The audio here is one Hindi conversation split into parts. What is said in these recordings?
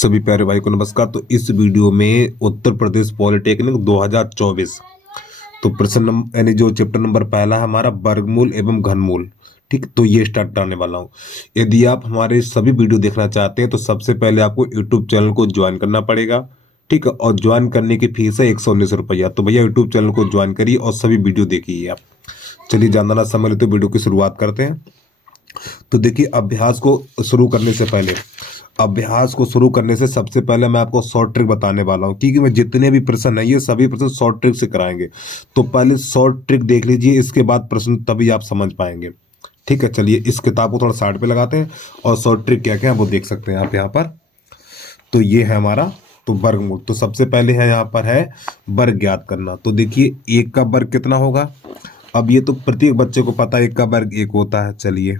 सभी प्यारे भाई को नमस्कार। तो इस वीडियो में उत्तर प्रदेश पॉलिटेक्निक 2024 तो प्रश्न नंबर यानी जो चैप्टर नंबर पहला है हमारा वर्गमूल एवं घनमूल, ठीक, तो ये स्टार्ट करने वाला हूँ। यदि आप हमारे सभी वीडियो देखना चाहते हैं तो सबसे पहले आपको यूट्यूब चैनल को ज्वाइन करना पड़ेगा, ठीक है। और ज्वाइन करने की फीस है 119 रुपया। तो भैया यूट्यूब चैनल को ज्वाइन करिए और सभी वीडियो देखिए आप। चलिए ज़्यादा ना समय लेते वीडियो की शुरुआत करते हैं। तो देखिए अभ्यास को शुरू करने से सबसे पहले मैं आपको शॉर्ट ट्रिक बताने वाला हूं, क्योंकि मैं जितने भी प्रश्न है ये सभी प्रश्न शॉर्ट ट्रिक से कराएंगे। तो पहले शॉर्ट ट्रिक देख लीजिए, इसके बाद प्रश्न तभी आप समझ पाएंगे, ठीक है। चलिए इस किताब को थोड़ा साइड पे लगाते हैं और शॉर्ट ट्रिक क्या क्या है वो देख सकते हैं आप यहाँ पर। तो ये है हमारा तो वर्गमूल। तो सबसे पहले है यहाँ पर है वर्ग ज्ञात करना। तो देखिए एक का वर्ग कितना होगा। अब ये तो प्रत्येक बच्चे को पता है एक का वर्ग एक होता है। चलिए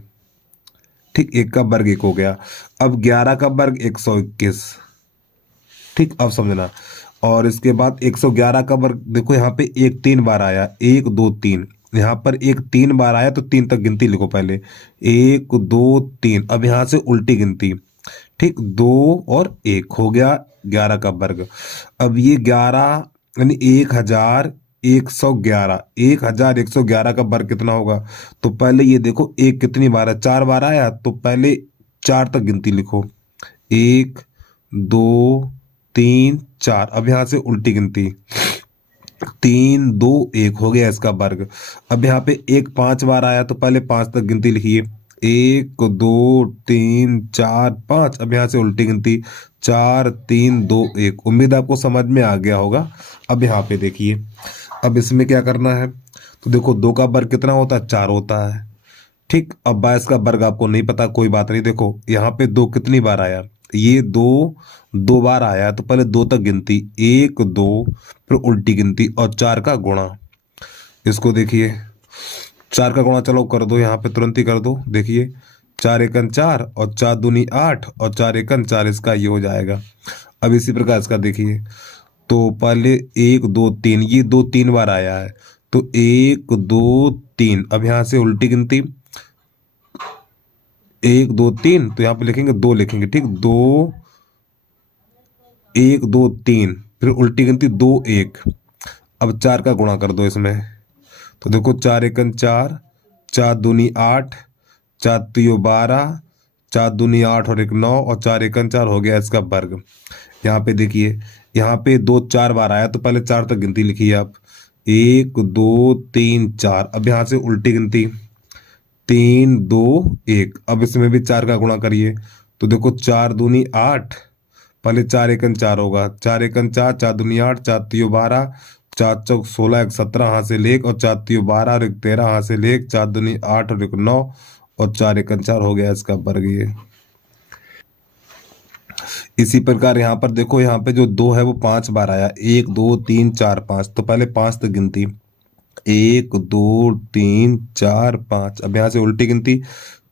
ठीक, एक का वर्ग एक हो गया। अब 11 का वर्ग 121, ठीक, अब समझना। और इसके बाद 111 का वर्ग देखो यहाँ पे एक 3 बार आया, 1 2 3। यहाँ पर एक 3 बार आया तो 3 तक गिनती लिखो पहले, 1 2 3। अब यहाँ से उल्टी गिनती, ठीक, 2 और 1 हो गया 11 का वर्ग। अब ये 11 यानी 1111, 1111 का वर्ग कितना होगा। तो पहले ये देखो एक कितनी बार है, 4 बार आया, तो पहले 4 तक गिनती लिखो, 1 2 3 4। अब यहाँ से उल्टी गिनती, 3 2 1 हो गया इसका वर्ग। अब यहाँ पे एक 5 बार आया तो पहले 5 तक गिनती लिखिए, 1 2 3 4 5। अब यहाँ से उल्टी गिनती, 4 3 2 1। उम्मीद आपको समझ में आ गया होगा। अब यहाँ पे देखिए, अब इसमें क्या करना है। तो देखो 2 का वर्ग कितना होता है, 4 होता है, ठीक। अब 22 का वर्ग आपको नहीं पता, कोई बात नहीं। देखो यहाँ पे 2 कितनी बार आया, ये 2 बार आया तो पहले 2 तक गिनती, 1 2, फिर उल्टी गिनती और 4 का गुणा। इसको देखिए 4 का गुणा चलो कर दो, यहाँ पे तुरंत ही कर दो। देखिए 4 एकन 4 और 4 दूनी 8 और 4 एकन 4, इसका ये हो जाएगा। अब इसी प्रकार इसका देखिए, तो पहले 1 2 3, ये 2 3 बार आया है तो 1 2 3। अब यहाँ से उल्टी गिनती, 1 2 3, तो यहाँ पे लिखेंगे 2 लिखेंगे, ठीक, 2 1 2 3, फिर उल्टी गिनती 2 1। अब 4 का गुणा कर दो इसमें, तो देखो 4 एकन 4, 4 दूनी 8, 4 तियो 12, 4 दूनी 8 और 1 9 और 4 एकन 4 हो गया इसका वर्ग। यहाँ पे देखिए, यहाँ पे 2 4 बार आया तो पहले 4 तक गिनती लिखिए आप, 1 2 3 4। अब यहाँ से उल्टी गिनती, 3 2 1। अब इसमें भी 4 का गुणा करिए, तो देखो 4 दूनी 8, पहले 4 एकन 4 होगा, 4 एकन 4, 4 दूनी 8, 4 तियो 12, 4 चौक 16, 1 17 यहाँ से लेक और 4 तियो 12 और 1 13 यहाँ से लेक, 4 दूनी 8 और 1 9 और 4 एकन 4 हो गया इसका वर्ग ये। इसी प्रकार यहाँ पर देखो, यहाँ पे जो 2 है वो 5 बार आया, 1 2 3 4 5। तो पहले 5 तक गिनती, 1 2 3 4 5। अब यहाँ से उल्टी गिनती,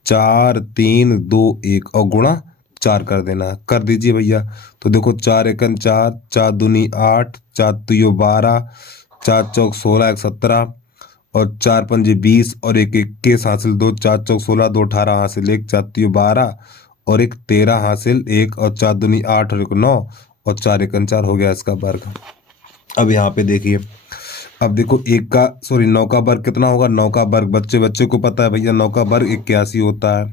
4 3 2 1 और गुणा 4 कर देना, कर दीजिए भैया। तो देखो 4 एकन 4, 4 दूनी 8, 4 तियो 12, 4 चौक 16, 1 17 और 4 पंजे 20 और 1 21 हासिल 2, 4 चौक 16, 2 18 हासिल 1, 4 तियो 12 और 1 13 हासिल 1 और 4 दूनी 8 और 1 9 और 4 एकन 4 हो गया इसका वर्ग। अब यहाँ पे देखिए, अब देखो 9 का वर्ग कितना होगा, 9 का वर्ग बच्चे को पता है भैया, 9 का वर्ग 81 होता है।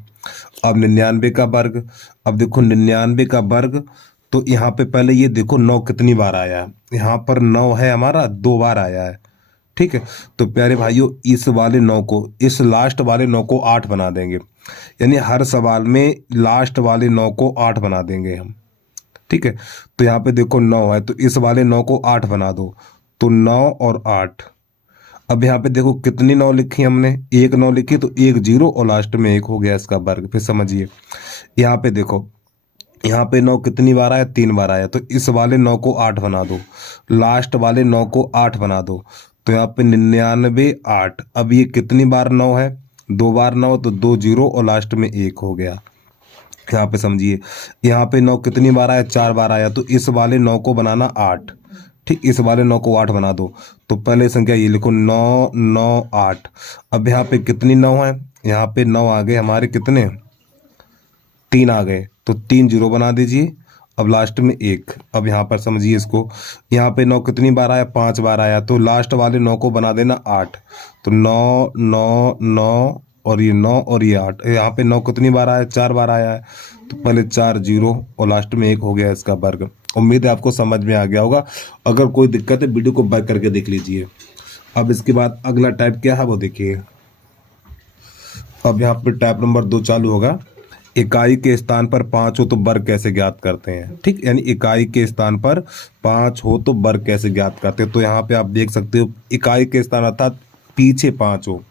अब 99 का वर्ग, अब देखो 99 का वर्ग, तो यहाँ पे पहले ये देखो 9 कितनी बार आया है, यहाँ पर 9 है हमारा 2 बार आया है, ठीक है। तो प्यारे भाइयों इस वाले 9 को, इस लास्ट वाले 9 को 8 बना देंगे, यानी हर सवाल में लास्ट वाले 9 को 8 बना देंगे हम, ठीक है। तो यहाँ पे देखो 9 है तो इस वाले 9 को 8 बना दो, तो 9 और 8। अब यहाँ पे देखो कितनी 9 लिखी हमने, एक 9 लिखी तो 1 0 और लास्ट में 1 हो गया इसका वर्ग। फिर समझिए यहाँ पे देखो, यहाँ पे 9 कितनी बार आया, 3 बार आया, तो इस वाले 9 को 8 बना दो, लास्ट वाले 9 को 8 बना दो। तो यहाँ पे 99 8। अब ये कितनी बार 9 है, 2 बार 9, तो 2 0 और लास्ट में 1 हो गया। यहाँ पे समझिए, यहाँ पे 9 कितनी बार आया, 4 बार आया, तो इस वाले 9 को बनाना 8, ठीक, इस वाले 9 को 8 बना दो। तो पहले संख्या ये लिखो 9 9 8। अब यहाँ पे कितनी 9 है, यहाँ पे 9 आ गए हमारे कितने, 3 आ गए, तो 3 0 बना दीजिए अब लास्ट में एक। अब यहाँ पर समझिए इसको, यहाँ पे 9 कितनी बार आया, 5 बार आया, तो लास्ट वाले 9 को बना देना 8। तो 9 9 9 और ये 9 और ये 8। यहाँ पे 9 कितनी बार आया, 4 बार आया है, तो पहले 4 जीरो और लास्ट में 1 हो गया इसका वर्ग। उम्मीद है आपको समझ में आ गया होगा। अगर कोई दिक्कत है वीडियो को बैक करके देख लीजिए। अब इसके बाद अगला टाइप क्या है वो देखिए। अब यहाँ पे टाइप नंबर 2 चालू होगा। इकाई के स्थान पर 5 हो तो वर्ग कैसे ज्ञात करते हैं। ठीक, यानी इकाई के स्थान पर 5 हो तो वर्ग कैसे ज्ञात करते हैं। तो यहाँ पे आप देख सकते हो इकाई के स्थान अर्थात पीछे 5 हो।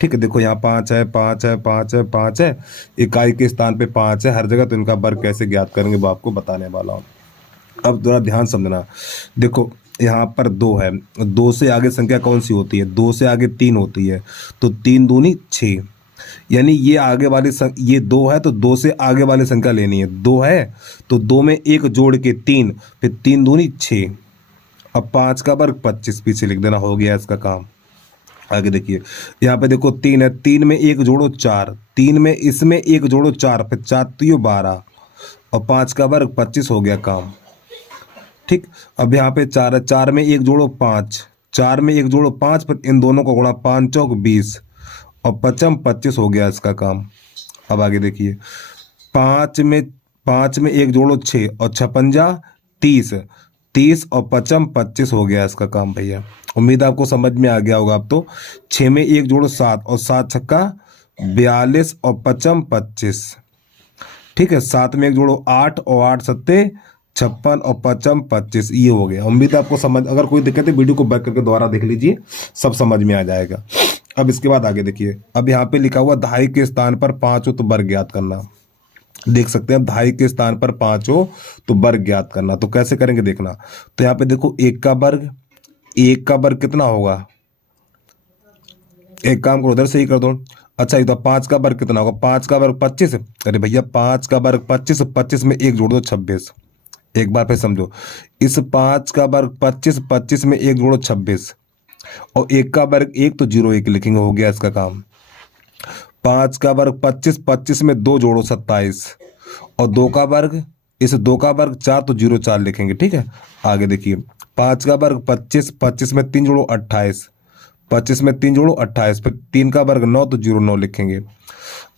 ठीक है, देखो यहाँ 5 है, 5 है, 5 है, 5 है, इकाई के स्थान पे 5 है हर जगह। तो इनका वर्ग कैसे ज्ञात करेंगे वो आपको बताने वाला हूँ। अब थोड़ा ध्यान समझना। देखो यहाँ पर 2 है, 2 से आगे संख्या कौन सी होती है, 2 से आगे 3 होती है। तो 3 दूनी 6, यानी ये आगे वाली ये 2 है तो 2 से आगे वाली संख्या लेनी है। 2 है तो 2 में 1 जोड़ के 3, फिर 3 दूनी 6। अब 5 का वर्ग 25 पीछे लिख देना, हो गया इसका काम। आगे देखिए यहाँ पे देखो 3 है, 3 में 1 जोड़ो 4, 3 में इसमें 1 जोड़ो 4, फिर 4 तो 12 और 5 का वर्ग 25, हो गया काम। ठीक, अब यहाँ पे 4 है, 4 में 1 जोड़ो 5, 4 में 1 जोड़ो 5, फिर इन दोनों को गुणा, 5 चौक 20 और 5 25, हो गया इसका काम। अब आगे देखिए 5 में 1 जोड़ो 6 और 6 पंजा 30, 30 और 5 25, हो गया इसका काम भैया। उम्मीद आपको समझ में आ गया होगा। अब तो 6 में 1 जोड़ो 7 और 7 छक्का 42 और 5 25। ठीक है, 7 में 1 जोड़ो 8 और 8 सत्ते 56 और 5 25, ये हो गया। उम्मीद आपको समझ, अगर कोई दिक्कत है वीडियो को बैक करके दोबारा देख लीजिए, सब समझ में आ जाएगा। अब इसके बाद आगे देखिए, अब यहाँ पे लिखा हुआ दहाई के स्थान पर 5 हो तो वर्ग ज्ञात करना। देख सकते हैं दहाई के स्थान पर 5 हो तो वर्ग ज्ञात करना। तो कैसे करेंगे देखना। तो यहाँ पे देखो 1 का वर्ग, 1 का वर्ग कितना होगा, एक काम करो उधर से ही कर दो। अच्छा ये तो 5 का वर्ग कितना होगा, 5 का वर्ग 25। अरे भैया 5 का वर्ग 25, 25 में 1 जोड़ दो 26। एक बार फिर समझो, इस 5 का वर्ग 25, 25 में 1 जोड़ो 26 और 1 का वर्ग 1 तो 0 1 लिखेंगे, हो गया इसका काम। 5 का वर्ग 25, 25 में 2 जोड़ो 27 और 2 का वर्ग, इस 2 का वर्ग 4 तो 0 4 लिखेंगे। ठीक है, आगे देखिए 5 का वर्ग 25, 25 में 3 जोड़ो 28, 25 में 3 जोड़ो 28, फिर 3 का वर्ग 9 तो 0 9 लिखेंगे।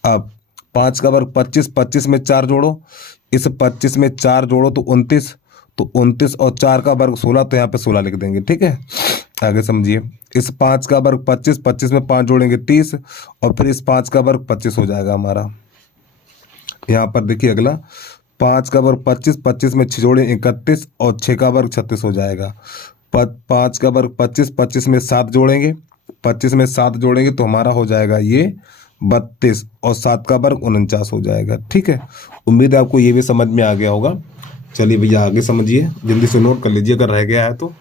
अब 5 का वर्ग 25, 25 में 4 जोड़ो, इस 25 में 4 जोड़ो तो 29, तो 29 और 4 का वर्ग 16, तो यहाँ पे 16 लिख देंगे। ठीक है, आगे समझिए, इस 5 का वर्ग 25, 25 में 5 जोड़ेंगे 30 और फिर इस 5 का वर्ग 25 हो जाएगा हमारा। यहाँ पर देखिए अगला 5 का वर्ग 25, 25 में 6 जोड़े 31 और 6 का वर्ग 36 हो जाएगा। 5 का वर्ग 25, 25 में 7 जोड़ेंगे, 25 में 7 जोड़ेंगे तो हमारा हो जाएगा ये 32 और 7 का वर्ग 49 हो जाएगा। ठीक है, उम्मीद है आपको ये भी समझ में आ गया होगा। चलिए भैया आगे समझिए, जल्दी से नोट कर लीजिए अगर रह गया है तो।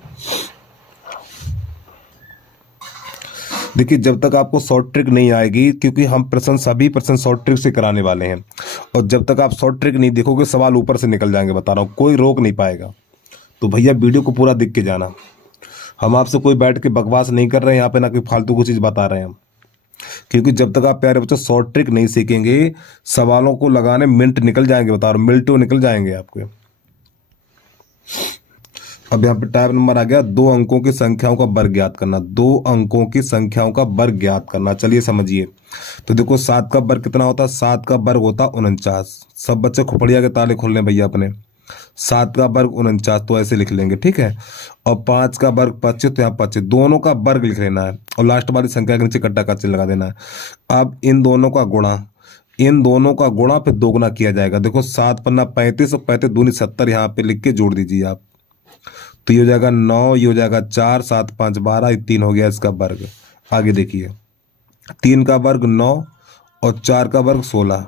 देखिए जब तक आपको शॉर्ट ट्रिक नहीं आएगी, क्योंकि हम प्रश्न सभी प्रश्न शॉर्ट ट्रिक से कराने वाले हैं, और जब तक आप शॉर्ट ट्रिक नहीं देखोगे सवाल ऊपर से निकल जाएंगे, बता रहा हूँ, कोई रोक नहीं पाएगा। तो भैया वीडियो को पूरा देख के जाना। हम आपसे कोई बैठ के बकवास नहीं कर रहे हैं यहाँ पे, ना कोई फालतू की चीज़ बता रहे हैं हम। क्योंकि जब तक आप प्यारे बच्चों शॉर्ट ट्रिक नहीं सीखेंगे, सवालों को लगाने मिनट निकल जाएंगे, बता रहा हूँ, मिनटों निकल जाएंगे आपके। अब यहाँ पे टाइप नंबर आ गया 2 अंकों की संख्याओं का वर्ग ज्ञात करना। 2 अंकों की संख्याओं का वर्ग ज्ञात करना, चलिए समझिए। तो देखो 7 का वर्ग कितना होता है, 7 का वर्ग होता 49। सब बच्चे खोपड़िया के ताले खोल लें भैया अपने। 7 का वर्ग 49, तो ऐसे लिख लेंगे। ठीक है, और 5 का वर्ग 25, तो यहाँ 25 दोनों का वर्ग लिख लेना है और लास्ट वाली संख्या के नीचे कट्टा का चिन्ह लगा देना है। अब इन दोनों का गुणा, इन दोनों का गुणा फिर दोगुना किया जाएगा। देखो 7 पन्ना 35 और 35 दूनी 70, यहाँ पे लिख के जोड़ दीजिए आप। तो ये हो जाएगा 9, ये हो जाएगा 4, 7 5 12, 3 हो गया इसका वर्ग। आगे देखिए 3 का वर्ग 9 और 4 का वर्ग 16,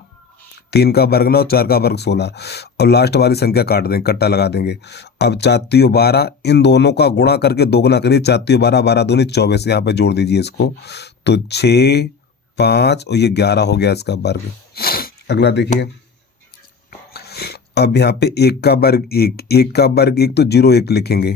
3 का वर्ग 9, 4 का वर्ग 16 और लास्ट वाली संख्या काट देंगे, कट्टा लगा देंगे। अब 4 12, इन दोनों का गुणा करके दोगुना करिए, 4 12, 12 दूनी 24, यहाँ पे जोड़ दीजिए इसको। तो 6 5 और ये 11 हो गया इसका वर्ग। अगला देखिए, अब यहाँ पे 1 का वर्ग 1, 1 का वर्ग 1 तो 0 1 लिखेंगे।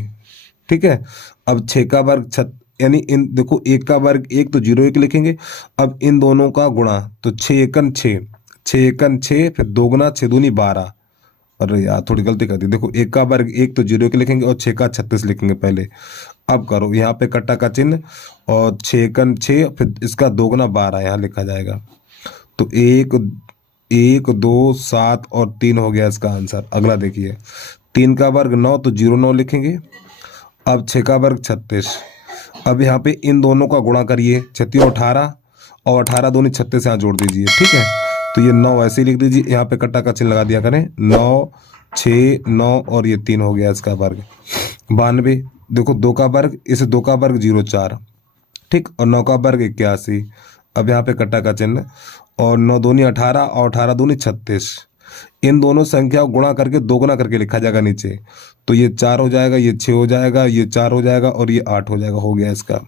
ठीक है, अब 6 का वर्ग यानी इन देखो 1 का वर्ग 1 तो 0 1 लिखेंगे। अब इन दोनों का गुणा, तो 6 एकन 6, 6 एकन 6, फिर दोगुना 6 दूनी 12 अरे यार थोड़ी गलती कर दी। देखो एक का वर्ग एक तो जीरो के लिखेंगे और छः का 36 लिखेंगे पहले। अब करो यहाँ पे कट्टा का चिन्ह और छः कन छः, फिर इसका दोगुना 12 यहाँ लिखा जाएगा। तो एक एक दो सात और 3 हो गया इसका आंसर। अगला देखिए 3 का वर्ग 9 तो 09 लिखेंगे। अब 6 का वर्ग 36। अब यहाँ पे इन दोनों का गुणा करिए, 36 18 और 18 दोनों 36 यहाँ जोड़ दीजिए, ठीक है। तो ये 9 ऐसे ही लिख दीजिए, यहाँ पे कट्टा का चिन्ह लगा दिया करें। 9 6 9 और ये 3 हो गया इसका वर्ग 92। देखो 2 का वर्ग, इस 2 का वर्ग 04, ठीक, और 9 का वर्ग 81। अब यहाँ पे कट्टा का चिन्ह और 9 दूनी 18 और 18 दूनी 36। इन दोनों संख्याओं को गुणा करके दोगुना करके लिखा जाएगा नीचे। तो ये 4 हो जाएगा, ये 6 हो जाएगा, ये 4 हो जाएगा और ये 8 हो जाएगा। हो गया इसका।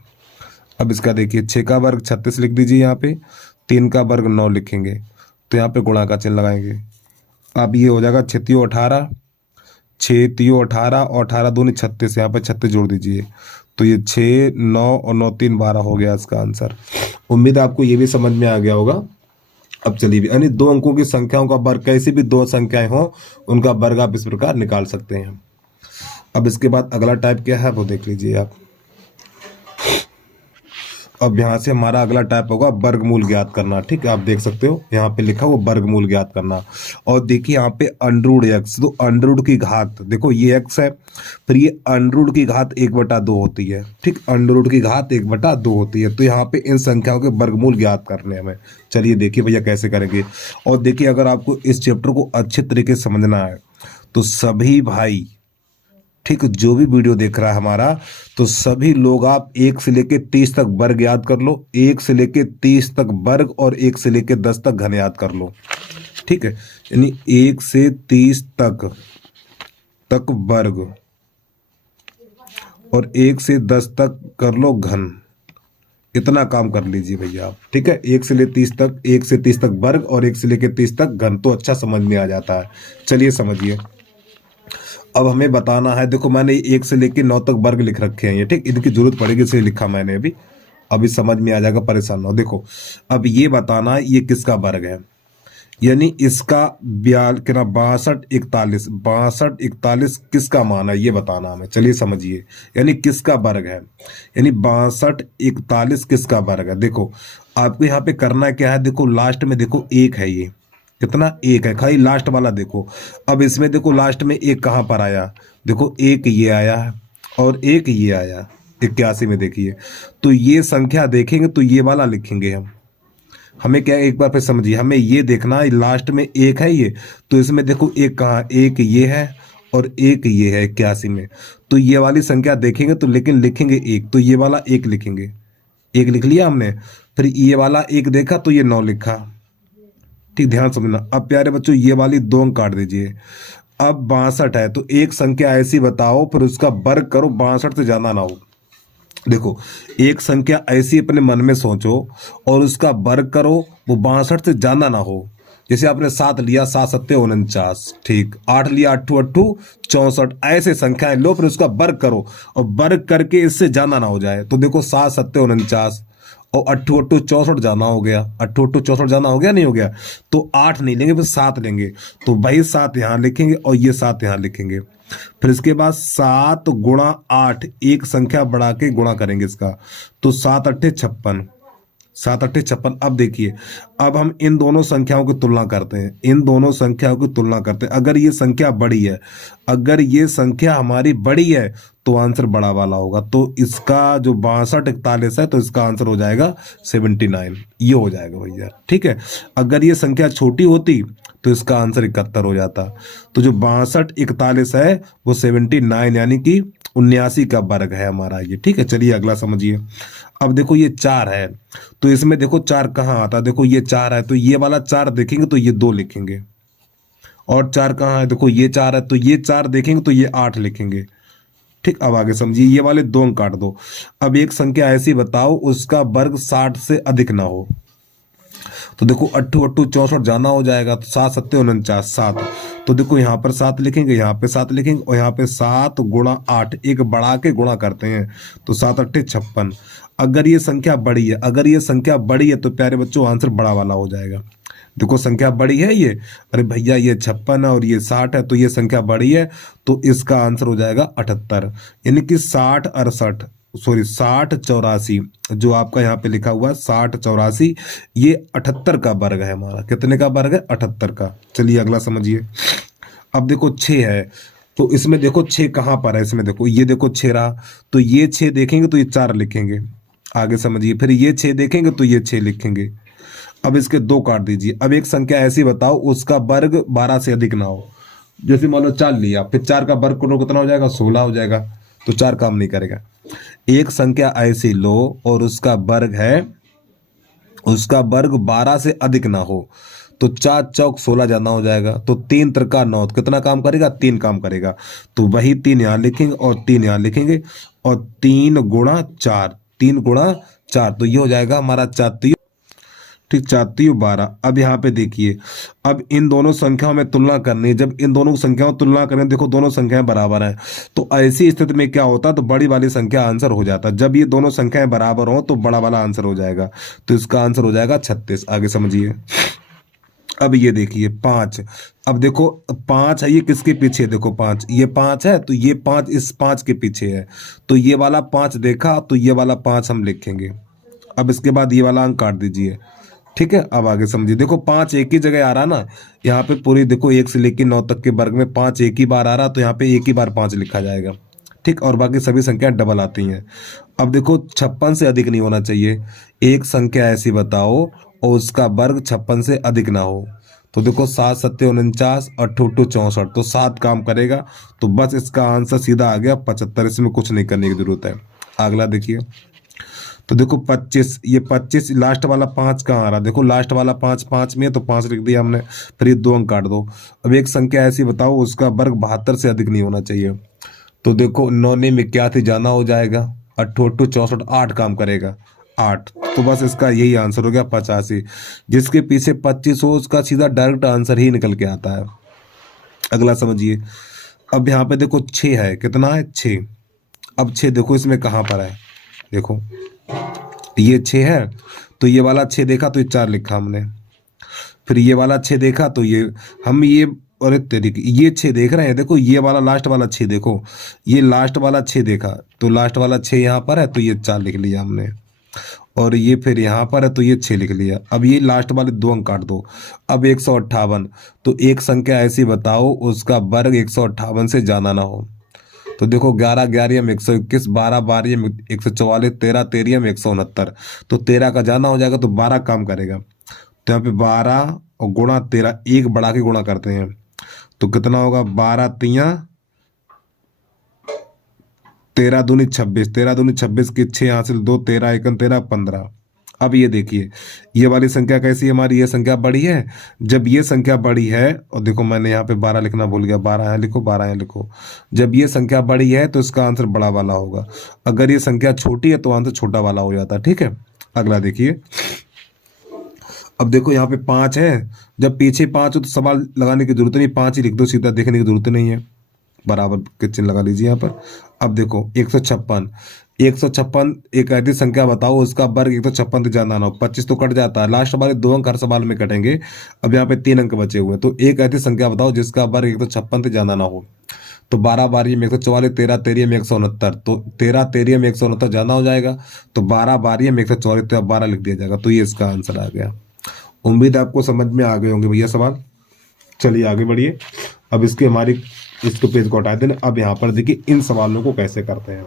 अब इसका देखिए 6 का वर्ग 36 लिख दीजिए यहाँ पे, 3 का वर्ग 9 लिखेंगे, तो यहाँ पे गुणा का चिन्ह लगाएंगे। अब ये हो जाएगा 6 3 18, 6 3 18 और 18 दूनी 36, यहाँ पे 36 जोड़ दीजिए। तो ये 6 9 और 9 3 12 हो गया इसका आंसर। उम्मीद है आपको ये भी समझ में आ गया होगा। अब चलिए, यानी 2 अंकों की संख्याओं का वर्ग, कैसी भी 2 संख्याएं हो उनका वर्ग आप इस प्रकार निकाल सकते हैं। अब इसके बाद अगला टाइप क्या है वो देख लीजिए आप। अब यहाँ से हमारा अगला टाइप होगा वर्गमूल ज्ञात करना, ठीक है। आप देख सकते हो यहाँ पे लिखा हुआ वर्गमूल ज्ञात करना। और देखिए यहाँ पे अंडरूट एक्स, तो अंडरूट की घात, देखो ये एक्स है, फिर ये अंडरूट की घात 1/2 होती है, ठीक। अंडरूट की घात 1/2 होती है। तो यहाँ पे इन संख्याओं के वर्गमूल ज्ञात करने हमें। चलिए देखिए भैया कैसे करेंगे। और देखिए अगर आपको इस चैप्टर को अच्छे तरीके से समझना है तो सभी भाई, ठीक, जो भी वीडियो देख रहा है हमारा, तो सभी लोग आप 1 से लेके 30 तक वर्ग याद कर लो, 1 से लेके 30 तक वर्ग और 1 से लेके 10 तक घन याद कर लो, ठीक है। यानी 1 से 30 तक वर्ग और 1 से 10 तक कर लो घन। इतना काम कर लीजिए भैया आप, ठीक है। 1 से लेके 30 तक वर्ग और 1 से लेके 30 तक घन, तो अच्छा समझ में आ जाता है। चलिए समझिए। अब हमें बताना है, देखो मैंने 1 से लेके 9 तक वर्ग लिख रखे हैं ये, ठीक। इनकी जरूरत पड़ेगी इसलिए लिखा मैंने अभी समझ में आ जाएगा, परेशान ना हो। देखो अब ये बताना है ये किसका वर्ग है, यानी इसका 62 41 किसका मान है ये बताना हमें। चलिए समझिए, यानी किसका वर्ग है, यानी 62 41 किसका वर्ग है। देखो आपको यहाँ पे करना क्या है, देखो लास्ट में देखो 1 है, ये कितना 1 है, खाली लास्ट वाला देखो। अब इसमें देखो लास्ट में 1 कहाँ पर आया, देखो 1 ये आया है और 1 ये आया 81 में, देखिए। तो ये संख्या देखेंगे तो ये वाला लिखेंगे हम। हमें क्या, एक बार फिर समझिए, हमें ये देखना है लास्ट में 1 है ये, तो इसमें देखो 1 कहाँ, 1 ये है और 1 ये है 81 में। तो ये वाली संख्या देखेंगे तो लेकिन लिखेंगे 1, तो ये वाला 1 लिखेंगे, 1 लिख लिया हमने। फिर ये वाला 1 देखा तो ये 9 लिखा, ठीक, ध्यान समझना। अब प्यारे बच्चों ये वाली 2 अंक काट दीजिए। अब 62 है तो एक संख्या ऐसी बताओ फिर उसका वर्ग करो 62 से ज्यादा ना हो। देखो एक संख्या ऐसी अपने मन में सोचो और उसका वर्ग करो वो 62 से ज्यादा ना हो। जैसे आपने 7 लिया, 7 7 49, ठीक, 8 लिया, 8 8 64, ऐसे संख्याएं लो फिर उसका वर्ग करो और वर्ग करके इससे ज्यादा ना हो जाए। तो देखो 7 7 49 और 8 8 64 जाना हो गया, 8 8 64 जाना हो गया, नहीं हो गया, तो 8 नहीं लेंगे फिर 7 लेंगे। तो भाई 7 यहाँ लिखेंगे और ये 7 यहाँ लिखेंगे। फिर इसके बाद 7 गुणा 8, एक संख्या बढ़ा के गुणा करेंगे इसका, तो 7 8 56, 7 8 56। अब देखिए अब हम इन दोनों संख्याओं की तुलना करते हैं, इन दोनों संख्याओं की तुलना करते हैं। अगर ये संख्या बड़ी है, अगर ये संख्या हमारी बड़ी है तो आंसर बड़ा वाला होगा। तो इसका जो 62 41 है तो इसका आंसर हो जाएगा 79, ये हो जाएगा भैया, ठीक है। अगर ये संख्या छोटी होती तो इसका आंसर 71 हो जाता। तो जो 62 41 है वो 79 यानी कि 79 का वर्ग है हमारा ये, ठीक है। चलिए अगला समझिए। अब देखो ये 4 है तो इसमें देखो 4 कहाँ आता है, देखो ये 4 है तो ये वाला 4 देखेंगे तो ये 2 लिखेंगे। और 4 कहाँ है, देखो ये 4 है तो ये 4 देखेंगे तो ये 8 लिखेंगे, ठीक। अब आगे समझिए, ये वाले 2 अंक काट दो। अब एक संख्या ऐसी बताओ उसका वर्ग 60 से अधिक ना हो। तो देखो 8 8 64 जाना हो जाएगा, तो 7 7 49 7। तो देखो यहाँ पर 7 लिखेंगे, यहाँ पे 7 लिखेंगे और यहाँ पे 7 गुणा 8, एक बढ़ा के गुणा करते हैं, तो 7 8 56। अगर ये संख्या बड़ी है, अगर ये संख्या बड़ी है तो प्यारे बच्चों आंसर बड़ा वाला हो जाएगा। देखो संख्या बड़ी है ये, अरे भैया ये 56 है और ये 60 है, तो ये संख्या बड़ी है, तो इसका आंसर हो जाएगा 78। यानी कि 60 जो आपका यहाँ पे लिखा हुआ है 60 84, ये 78 का वर्ग है हमारा। कितने का वर्ग है? 78 का। चलिए अगला समझिए। अब देखो 6 है, तो इसमें देखो 6 कहाँ पर है, इसमें देखो, ये देखो 6 रहा, तो ये 6 देखेंगे तो ये 4 लिखेंगे। आगे समझिए, फिर ये 6 देखेंगे तो ये 6 लिखेंगे। अब इसके 2 काट दीजिए। अब एक संख्या ऐसी बताओ उसका वर्ग 12 से अधिक ना हो। जैसे मान लो 4 लिया, फिर 4 का वर्ग करो, कितना हो जाएगा? 16 हो जाएगा, तो 4 काम नहीं करेगा। एक संख्या ऐसी लो और उसका वर्ग 12 से अधिक ना हो, तो 4 चौक 16 ज्यादा हो जाएगा, तो 3 त्रिका 9, कितना काम करेगा? 3 काम करेगा। तो वही 3 यहां लिखेंगे और 3 यहां लिखेंगे, और 3 गुणा 4, 3 गुणा 4, तो ये हो जाएगा हमारा 4 ठीक, 4 12। अब यहाँ पे देखिए, अब इन दोनों संख्याओं में तुलना करनी है। जब इन दोनों संख्याओं तुलना करें, देखो दोनों संख्याएं बराबर हैं, तो ऐसी स्थिति में क्या होता है? तो बड़ी वाली संख्या आंसर हो जाता है। जब ये दोनों संख्याएं बराबर हो तो बड़ा वाला आंसर हो जाएगा, तो इसका आंसर हो जाएगा 36। आगे समझिए। अब ये देखिए 5। अब देखो 5 है, ये किसके पीछे है? देखो 5, ये 5 है, तो ये 5 इस 5 के पीछे है, तो ये वाला 5 देखा, तो ये वाला 5 हम लिखेंगे। अब इसके बाद ये वाला अंक काट दीजिए। ठीक है, अब आगे समझिए। देखो 5 एक ही जगह आ रहा ना, यहाँ पे पूरी देखो 1 से लेकर 9 तक के वर्ग में 5 एक ही बार आ रहा, तो यहाँ पे एक ही बार 5 लिखा जाएगा। ठीक, और बाकी सभी संख्या डबल आती हैं। अब देखो 56 से अधिक नहीं होना चाहिए। एक संख्या ऐसी बताओ और उसका वर्ग 56 से अधिक ना हो। तो देखो 7 7 49, 8 8 64, तो 7 काम करेगा, तो बस इसका आंसर सीधा आ गया 75। इसमें कुछ नहीं करने की जरूरत है। अगला देखिए, तो देखो 25, ये 25 लास्ट वाला 5 कहाँ आ रहा? देखो लास्ट वाला 5 5 में है, तो 5 लिख दिया हमने। फिर ये 2 अंक काट दो। अब एक संख्या ऐसी बताओ उसका वर्ग 72 से अधिक नहीं होना चाहिए। तो देखो 9 ने 81 जाना हो जाएगा, 8 8 64, 8 काम करेगा, 8, तो बस इसका यही आंसर हो गया 85। जिसके पीछे 25 हो उसका सीधा डायरेक्ट आंसर ही निकल के आता है। अगला समझिए। अब यहाँ पे देखो 6 है, कितना है? 6। अब 6 देखो इसमें कहाँ पर है? देखो ये 6 है, तो ये वाला 6 देखा तो ये 4 लिखा हमने। फिर ये वाला 6 देखा तो ये हम ये, अरे तेरी ये 6 देख रहे हैं, देखो ये वाला लास्ट वाला 6 देखो, ये लास्ट वाला 6 देखा, तो लास्ट वाला 6 यहाँ पर है, तो ये 4 लिख लिया हमने। और ये फिर यहाँ पर है, तो ये 6 लिख लिया। अब ये लास्ट वाले 2 अंक काट दो। अब 158, तो एक संख्या ऐसी बताओ उसका वर्ग 158 से ज्यादा ना हो। तो देखो 11 11 में 121, 12 12 में 144, 13 13 में 169, तो 13 का जाना हो जाएगा, तो 12 काम करेगा। तो यहाँ पे 12 और गुणा 13, एक बढ़ा के गुणा करते हैं, तो कितना होगा? 12 तिया 13 दूनी 26, 13 दूनी 26 के 6 हासिल 2, 13 1 13 15। अब ये देखिए, ये वाली संख्या कैसी है हमारी? ये संख्या बड़ी है। जब ये संख्या बड़ी है, और देखो मैंने यहाँ पे 12 लिखना भूल गया, 12 यहाँ लिखो, 12 यहाँ लिखो। जब ये संख्या बड़ी है तो इसका आंसर बड़ा वाला होगा। अगर ये संख्या छोटी है तो आंसर छोटा वाला हो जाता है। ठीक है, अगला देखिए। अब देखो यहाँ पे 5 है, जब पीछे 5 हो तो सवाल लगाने की जरूरत नहीं, 5 ही लिख दो सीधा, देखने की जरूरत नहीं है, बराबर के चिन्ह लगा लीजिए यहाँ पर। अब देखो 156, 156 एक ऐसी संख्या बताओ उसका वर्ग 156 से ज्यादा ना हो। 25 तो कट जाता है, लास्ट वाले 2 अंक हर सवाल में कटेंगे। अब यहाँ पे 3 अंक बचे हुए, तो एक ऐसी संख्या बताओ जिसका वर्ग 156 से ज्यादा ना हो। तो 12 12 में 144, 13 13 में 169, तो 13 13 में 169 ज्यादा हो जाएगा, तो 12 12 में 144, तो 12 लिख दिया जाएगा, तो ये इसका आंसर आ गया। उम्मीद है आपको समझ में आ गए होंगे भैया सवाल। चलिए आगे बढ़िए। अब इसके पेज को हटा देना। अब यहाँ पर देखिए इन सवालों को कैसे करते हैं।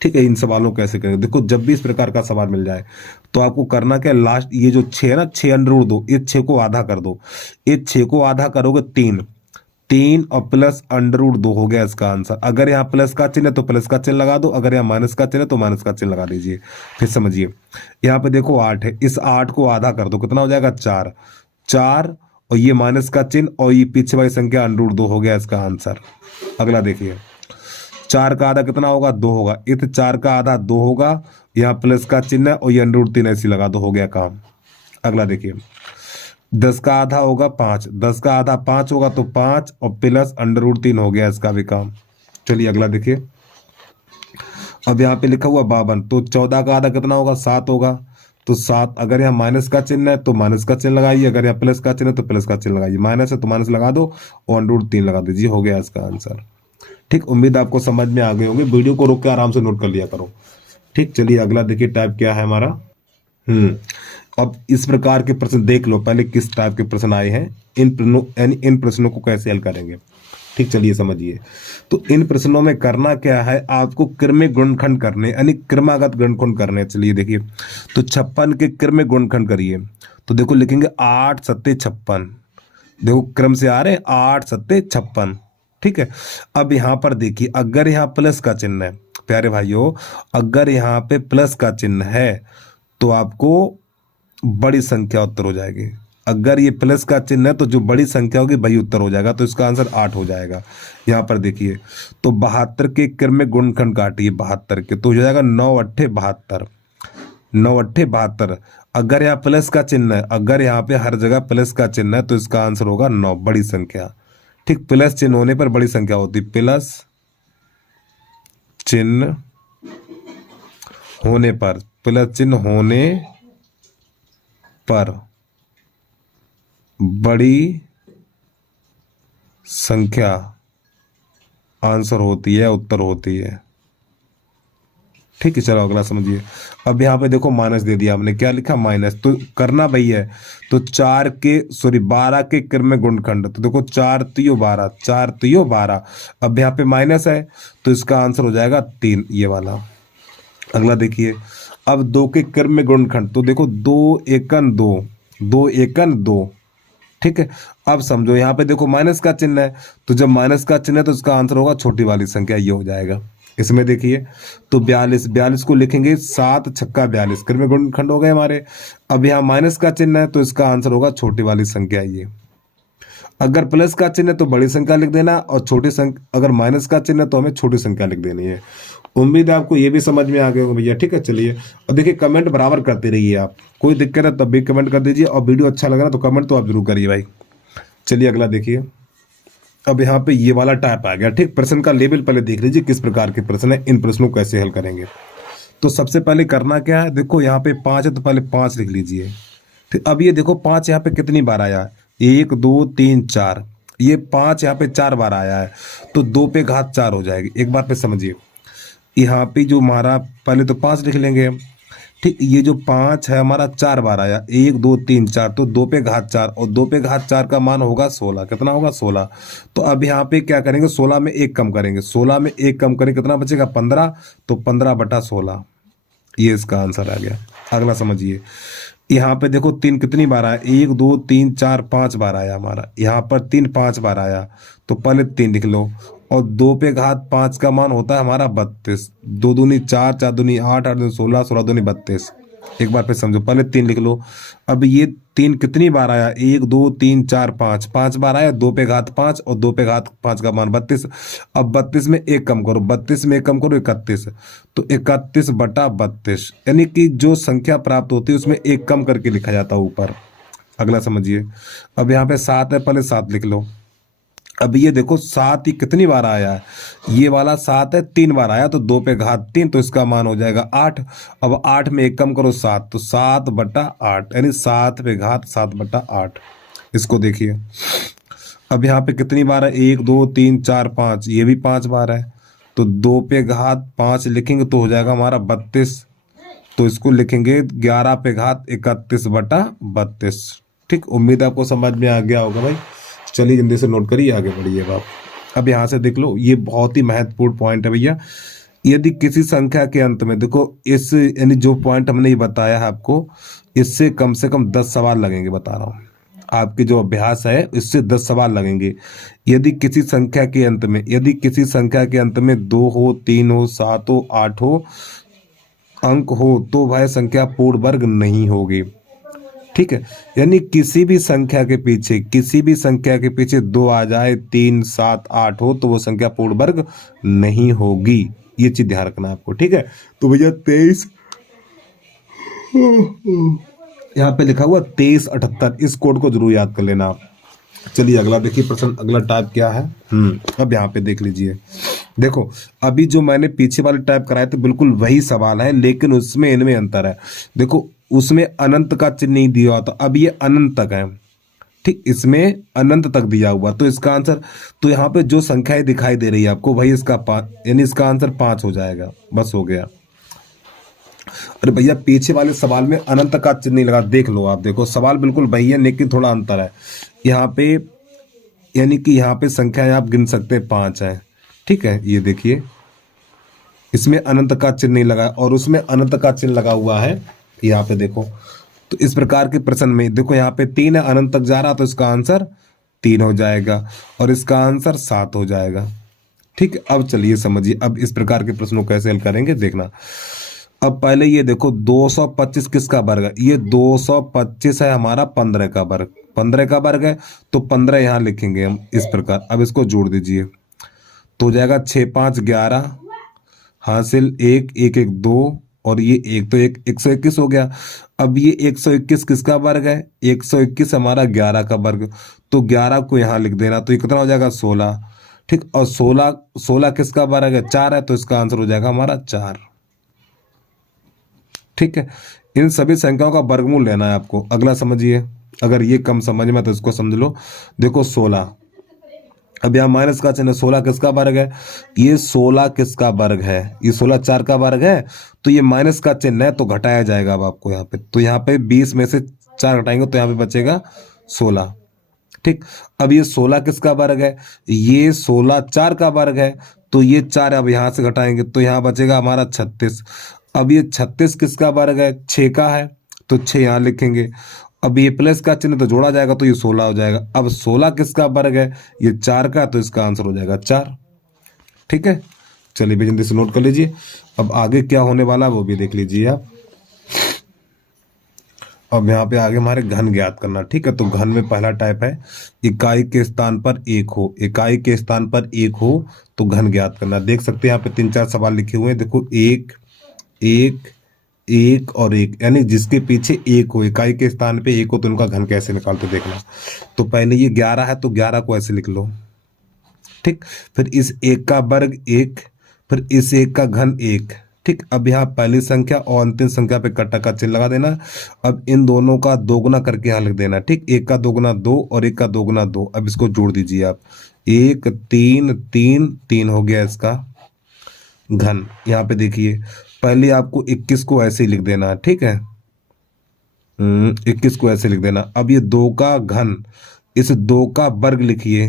ठीक है, इन सवालों को कैसे करें? देखो जब भी इस प्रकार का सवाल मिल जाए तो आपको करना क्या, लास्ट ये जो 6 है ना, 6 अंडर 2, इस 6 को आधा कर दो। इस 6 को आधा करोगे 3, 3 और प्लस अंडर 2 हो गया इसका आंसर। अगर यहाँ प्लस का चिन्ह है तो प्लस का चिन्ह लगा दो, अगर यहाँ माइनस का चिन्ह है तो माइनस का चिन्ह लगा दीजिए। फिर समझिए, यहाँ पे देखो 8 है, इस 8 को आधा कर दो, कितना हो जाएगा? 4, 4 और ये माइनस का चिन्ह और ये पीछे वाली संख्या अंडर 2 हो गया इसका आंसर। अगला देखिए, 4 का आधा कितना होगा? 2 होगा। इस 4 का आधा 2 होगा, यहाँ प्लस का चिन्ह और ये अंडर 3 ऐसी लगा दो, हो गया काम। अगला देखिए, 10 का आधा होगा 5, 10 का आधा 5 होगा, तो 5 और प्लस अंडर 3 हो गया इसका भी काम। चलिए अगला देखिए। अब यहाँ पे लिखा हुआ 52, तो 14 का आधा कितना होगा? 7 होगा, तो 7, अगर यहाँ माइनस का चिन्ह है तो माइनस का चिन्ह लगाइए, अगर यहाँ प्लस का चिन्ह है तो प्लस का चिन्ह लगाइए, माइनस है तो माइनस लगा दो और √3 लगा दीजिए, हो गया इसका आंसर। ठीक, उम्मीद आपको समझ में आ गए होंगे। वीडियो को रोक के आराम से नोट कर लिया करो। ठीक, चलिए अगला देखिए टाइप क्या है हमारा। अब इस प्रकार के प्रश्न देख लो पहले किस टाइप के प्रश्न आए हैं, इन प्रश्नों को कैसे हल करेंगे। ठीक, चलिए समझिए। तो इन प्रश्नों में करना क्या है, आपको क्रमिक गुणनखंड करने यानी क्रमागत गुणनखंड करने। चलिए देखिए, तो 56 के क्रमिक गुणनखंड करिए। तो देखो लिखेंगे 8 सत्ते 56, देखो क्रम से आ रहे 8 सत्ते 56। ठीक है, अब यहाँ पर देखिए अगर यहाँ प्लस का चिन्ह है प्यारे भाइयों, अगर यहाँ पे प्लस का चिन्ह है तो आपको बड़ी संख्या उत्तर हो जाएगी। अगर ये प्लस का चिन्ह है तो जो बड़ी संख्या होगी वही उत्तर हो जाएगा, तो इसका आंसर 8 हो जाएगा। यहाँ पर देखिए, तो 72 के क्रम में गुणनखंड काटिए 72 के, तो हो जाएगा 9 अट्ठे 72, 9 अट्ठे 72। अगर यहाँ प्लस का चिन्ह है, अगर यहाँ पे हर जगह प्लस का चिन्ह है तो इसका आंसर होगा 9, बड़ी संख्या। ठीक, प्लस चिन्ह होने पर बड़ी संख्या होती, प्लस चिन्ह होने पर, प्लस चिन्ह होने पर बड़ी संख्या आंसर होती है, उत्तर होती है। ठीक है, चलो अगला समझिए। अब यहाँ पे देखो माइनस दे दिया हमने, क्या लिखा माइनस, तो करना भाई है तो 12 के क्रम में गुणनखंड, तो देखो 4 तियो 12, 4 तियो 12। अब यहाँ पे माइनस है तो इसका आंसर हो जाएगा 3, ये वाला। अगला देखिए, अब 2 के क्रम में गुणनखंड, तो देखो 2 एकन 2, 2 एकन 2। ठीक है, अब समझो यहाँ पे देखो माइनस का चिन्ह है, तो जब माइनस का चिन्ह है तो इसका आंसर होगा छोटी वाली संख्या, ये हो जाएगा। इसमें देखिए तो 42 को लिखेंगे 7 छक्का 42, क्रम में गुणनखंड हो गए हमारे। अब यहाँ माइनस का चिन्ह है तो इसका आंसर होगा छोटी वाली संख्या ये। अगर प्लस का चिन्ह है तो बड़ी संख्या लिख देना, और छोटी संख्या, अगर माइनस का चिन्ह है तो हमें छोटी संख्या लिख देनी है। उम्मीद है आपको ये भी समझ में आ गए होंगे भैया। ठीक है, चलिए और देखिए कमेंट बराबर करते रहिए आप, कोई दिक्कत है तब भी कमेंट कर दीजिए, और वीडियो अच्छा लगा ना तो कमेंट तो आप जरूर करिए भाई। चलिए अगला देखिए, अब यहाँ पे ये वाला टाइप आ गया। ठीक, प्रश्न का लेवल पहले देख लीजिए किस प्रकार के प्रश्न है, इन प्रश्नों को कैसे हल करेंगे। तो सबसे पहले करना क्या है, देखो यहाँ पे 5 है तो पहले 5 लिख लीजिए। ठीक, अब ये देखो 5 यहाँ पे कितनी बार आया, 1 2 3 4, ये 5 यहाँ पे 4 बार आया है, तो 2 पे घात 4 हो जाएगी। एक बार पे समझिए, यहाँ पे जो हमारा पहले तो 5 लिख लेंगे। ठीक, ये जो 5 है हमारा 4 बार आया, 1 2 3 4, तो 2 पे घात 4, और 2 पे घात 4 का मान होगा 16, कितना होगा 16। तो अब यहाँ पे क्या करेंगे, 16 में 1 कम करेंगे, 16 में 1 कम करेंगे कितना बचेगा 15, तो 15/16, ये इसका आंसर आ गया। अगला समझिए, यहाँ पे देखो 3 कितनी बार आया, 1 2 3 4 5 बार आया हमारा, यहाँ पर 3 5 बार आया, तो पहले 3 लिख लो, और 2 पे घात 5 का मान होता है हमारा 32, 2 दूनी 4, 4 दूनी 8, 8 दूनी 16, 16 दूनी 32। एक बार फिर समझो, पहले 3 लिख लो। अब ये 3 कितनी बार आया, 1 2 3 4 5, 5 बार आया, 2 पे घात 5, और 2 पे घात 5 का मान 32। अब 32 में 1 कम करो, 32 में 1 कम करो 31, तो 31/32, यानी कि जो संख्या प्राप्त होती है उसमें 1 कम करके लिखा जाता है ऊपर। अगला समझिए, अब यहाँ पे 7 है, पहले 7 लिख लो। अब ये देखो 7 ही कितनी बार आया है, ये वाला 7 है 3 बार आया, तो 2 पे घात 3, तो इसका मान हो जाएगा 8। अब 8 में 1 कम करो 7, तो 7/8, यानी 7 पे घात 7/8। इसको देखिए, अब यहाँ पे कितनी बार है, 1 2 3 4 5, ये भी 5 बार है, तो 2 पे घात 5 लिखेंगे तो हो जाएगा हमारा 32, तो इसको लिखेंगे 11 पे घात 31/32। ठीक, उम्मीद आपको समझ में आ गया होगा भाई। चलिए जल्दी से नोट करिए, आगे बढ़िए आप। अब यहाँ से देख लो, ये बहुत ही महत्वपूर्ण पॉइंट है भैया। यदि किसी संख्या के अंत में देखो इस, यानी जो पॉइंट हमने ये बताया है आपको, इससे कम से कम 10 सवाल लगेंगे, बता रहा हूँ। आपके जो अभ्यास है इससे 10 सवाल लगेंगे। यदि किसी संख्या के अंत में, यदि किसी संख्या के अंत में 2 हो, 3 हो, 7 हो, 8 हो अंक हो, तो वह संख्या पूर्ण वर्ग नहीं होगी। ठीक है, यानी किसी भी संख्या के पीछे, किसी भी संख्या के पीछे 2 आ जाए, 3 7 8 हो, तो वो संख्या पूर्ण वर्ग नहीं होगी। ये चीज ध्यान रखना आपको। ठीक है, तो भैया 23 यहाँ पे लिखा हुआ 2378, इस कोड को जरूर याद कर लेना आप। चलिए अगला देखिए प्रश्न, अगला टाइप क्या है। अब यहाँ पे देख लीजिए, देखो अभी जो मैंने पीछे वाले टाइप कराए थे बिल्कुल वही सवाल है, लेकिन उसमें इनमें अंतर है। देखो उसमें अनंत का चिन्ह नहीं दिया हुआ, तो अब ये अनंत तक है, ठीक, इसमें अनंत तक दिया हुआ, तो इसका आंसर, तो यहाँ पे जो संख्याएं दिखाई दे रही है आपको भाई इसका 5, यानी इसका आंसर 5 हो जाएगा, बस हो गया। अरे भैया पीछे वाले सवाल में अनंत का चिन्ह नहीं लगा, देख लो आप, देखो सवाल बिल्कुल वही है लेकिन थोड़ा अंतर है यहाँ पे, यानी कि यहाँ पे संख्याएं आप गिन सकते हैं 5 है, ठीक है, ये देखिए इसमें अनंत का चिन्ह नहीं लगा और उसमें अनंत का चिन्ह लगा हुआ है, यहाँ पे देखो। तो इस प्रकार के प्रश्न में देखो यहाँ पे 3 है, अनंत तक जा रहा, तो इसका आंसर 3 हो जाएगा और इसका आंसर 7 हो जाएगा, ठीक है। अब चलिए समझिए, अब इस प्रकार के प्रश्नों को कैसे हल करेंगे देखना। अब पहले ये देखो 225 किसका वर्ग है, ये 225 है हमारा 15 का वर्ग, 15 का वर्ग है, तो 15 यहाँ लिखेंगे हम इस प्रकार। अब इसको जोड़ दीजिए तो हो जाएगा 6 5 11 हासिल 1 1 1 2 और ये 1, तो 121 हो गया। अब ये 121 किसका वर्ग है, 121 हमारा 11 का वर्ग, तो 11 को यहाँ लिख देना, तो ये कितना हो जाएगा 16, ठीक। और 16 किसका वर्ग है, 4 है, तो इसका आंसर हो जाएगा हमारा 4, ठीक है। इन सभी संख्याओं का वर्गमूल लेना है आपको। अगला समझिए, अगर ये कम समझ में तो इसको समझ लो। देखो 16, अब यहाँ माइनस का चिन्ह, 16 किसका वर्ग है, ये 16 किसका वर्ग है, ये 16 4 का वर्ग है, तो ये माइनस का चिन्ह है तो घटाया जाएगा अब आपको यहाँ पे, तो यहाँ पे 20 में से 4 घटाएंगे तो यहाँ पे बचेगा 16, ठीक। अब ये 16 किसका वर्ग है, ये 16 4 का वर्ग है, तो ये 4 अब यहाँ से घटाएंगे तो यहाँ बचेगा हमारा 36। अब ये 36 किसका वर्ग है, 6 का है, तो 6 यहाँ लिखेंगे। अब ये प्लस का चिन्ह तो जोड़ा जाएगा तो ये 16 हो जाएगा। अब 16 किसका वर्ग है, ये 4 का, तो इसका आंसर हो जाएगा 4, ठीक है। चलिए भी जल्दी से नोट कर लीजिए। अब आगे क्या होने वाला वो भी देख लीजिए आप। अब यहाँ पे आगे हमारे घन ज्ञात करना, ठीक है। तो घन में पहला टाइप है इकाई के स्थान पर 1 हो, इकाई के स्थान पर 1 हो तो घन ज्ञात करना। देख सकते हैं यहाँ पे 3 4 सवाल लिखे हुए हैं, देखो 1 1 1 और 1, यानी जिसके पीछे 1 हो, इकाई के स्थान पे 1 हो तो उनका घन कैसे निकालते देखना। तो पहले ये 11 है तो 11 को ऐसे लिख लो, ठीक। फिर इस 1 का वर्ग 1, फिर इस 1 का घन 1, ठीक। अब यहाँ पहली संख्या और अंतिम संख्या पे कट्टा का चिन्ह लगा देना। अब इन दोनों का दोगुना करके यहाँ लिख देना, ठीक। 1 का दोगुना 2 और 1 का दोगुना 2। अब इसको जोड़ दीजिए आप, 1 3 3 3 हो गया इसका घन। यहाँ पे देखिए पहले आपको 21 को ऐसे ही लिख देना, ठीक है, 21 को ऐसे लिख देना। अब ये 2 का घन, इस 2 का वर्ग लिखिए,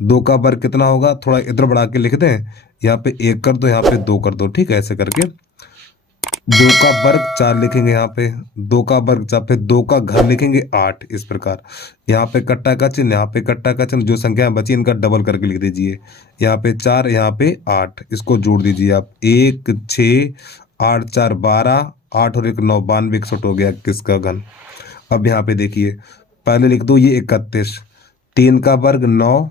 2 का वर्ग कितना होगा, थोड़ा इधर बढ़ा के लिख दें, यहाँ पे 1 कर दो, यहाँ पे 2 कर दो, ठीक है। ऐसे करके 2 का वर्ग 4 लिखेंगे, यहाँ पे 2 का वर्ग 4, फिर 2 का घन लिखेंगे 8, इस प्रकार। यहाँ पे कट्टा का चिन्ह, यहाँ पे कट्टा का चिन्ह, जो संख्या बची इनका डबल करके लिख दीजिए, यहाँ पे 4 यहाँ पे 8, इसको जोड़ दीजिए आप, 1 6 8 4 12 8 और 1 9 92 61 हो गया किसका घन। अब यहाँ पे देखिए पहले लिख दो ये 31, 3 का वर्ग 9,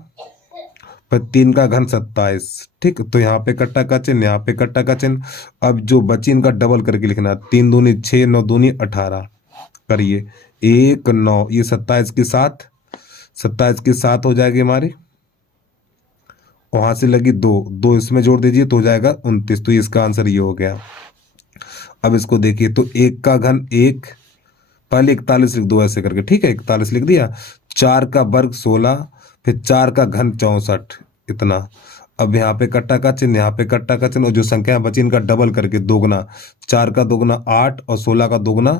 फिर 3 का घन 27, ठीक। तो यहाँ पे कट्टा का चिन्ह, यहाँ पे कट्टा का चिन्ह। अब जो बची इनका डबल करके लिखना, 3 दूनी 6 9 दूनी 18, करिए 1 9, ये 27 की 7, 27 की 7 हो जाएगी हमारी, वहां से लगी 2 2 इसमें जोड़ दीजिए तो हो जाएगा 29, तो इसका आंसर ये हो गया। अब इसको देखिए तो 1 का घन 1, पहले 41 लिख दो ऐसे करके, ठीक है, 41 लिख दिया। 4 का वर्ग 16, फिर 4 का घन 64, इतना। अब यहाँ पे कट्टा का चिन्ह, यहाँ पे कट्टा का चिन्ह, और जो संख्या बची इनका डबल करके दोगुना, 4 का दोगुना 8 और 16 का दोगुना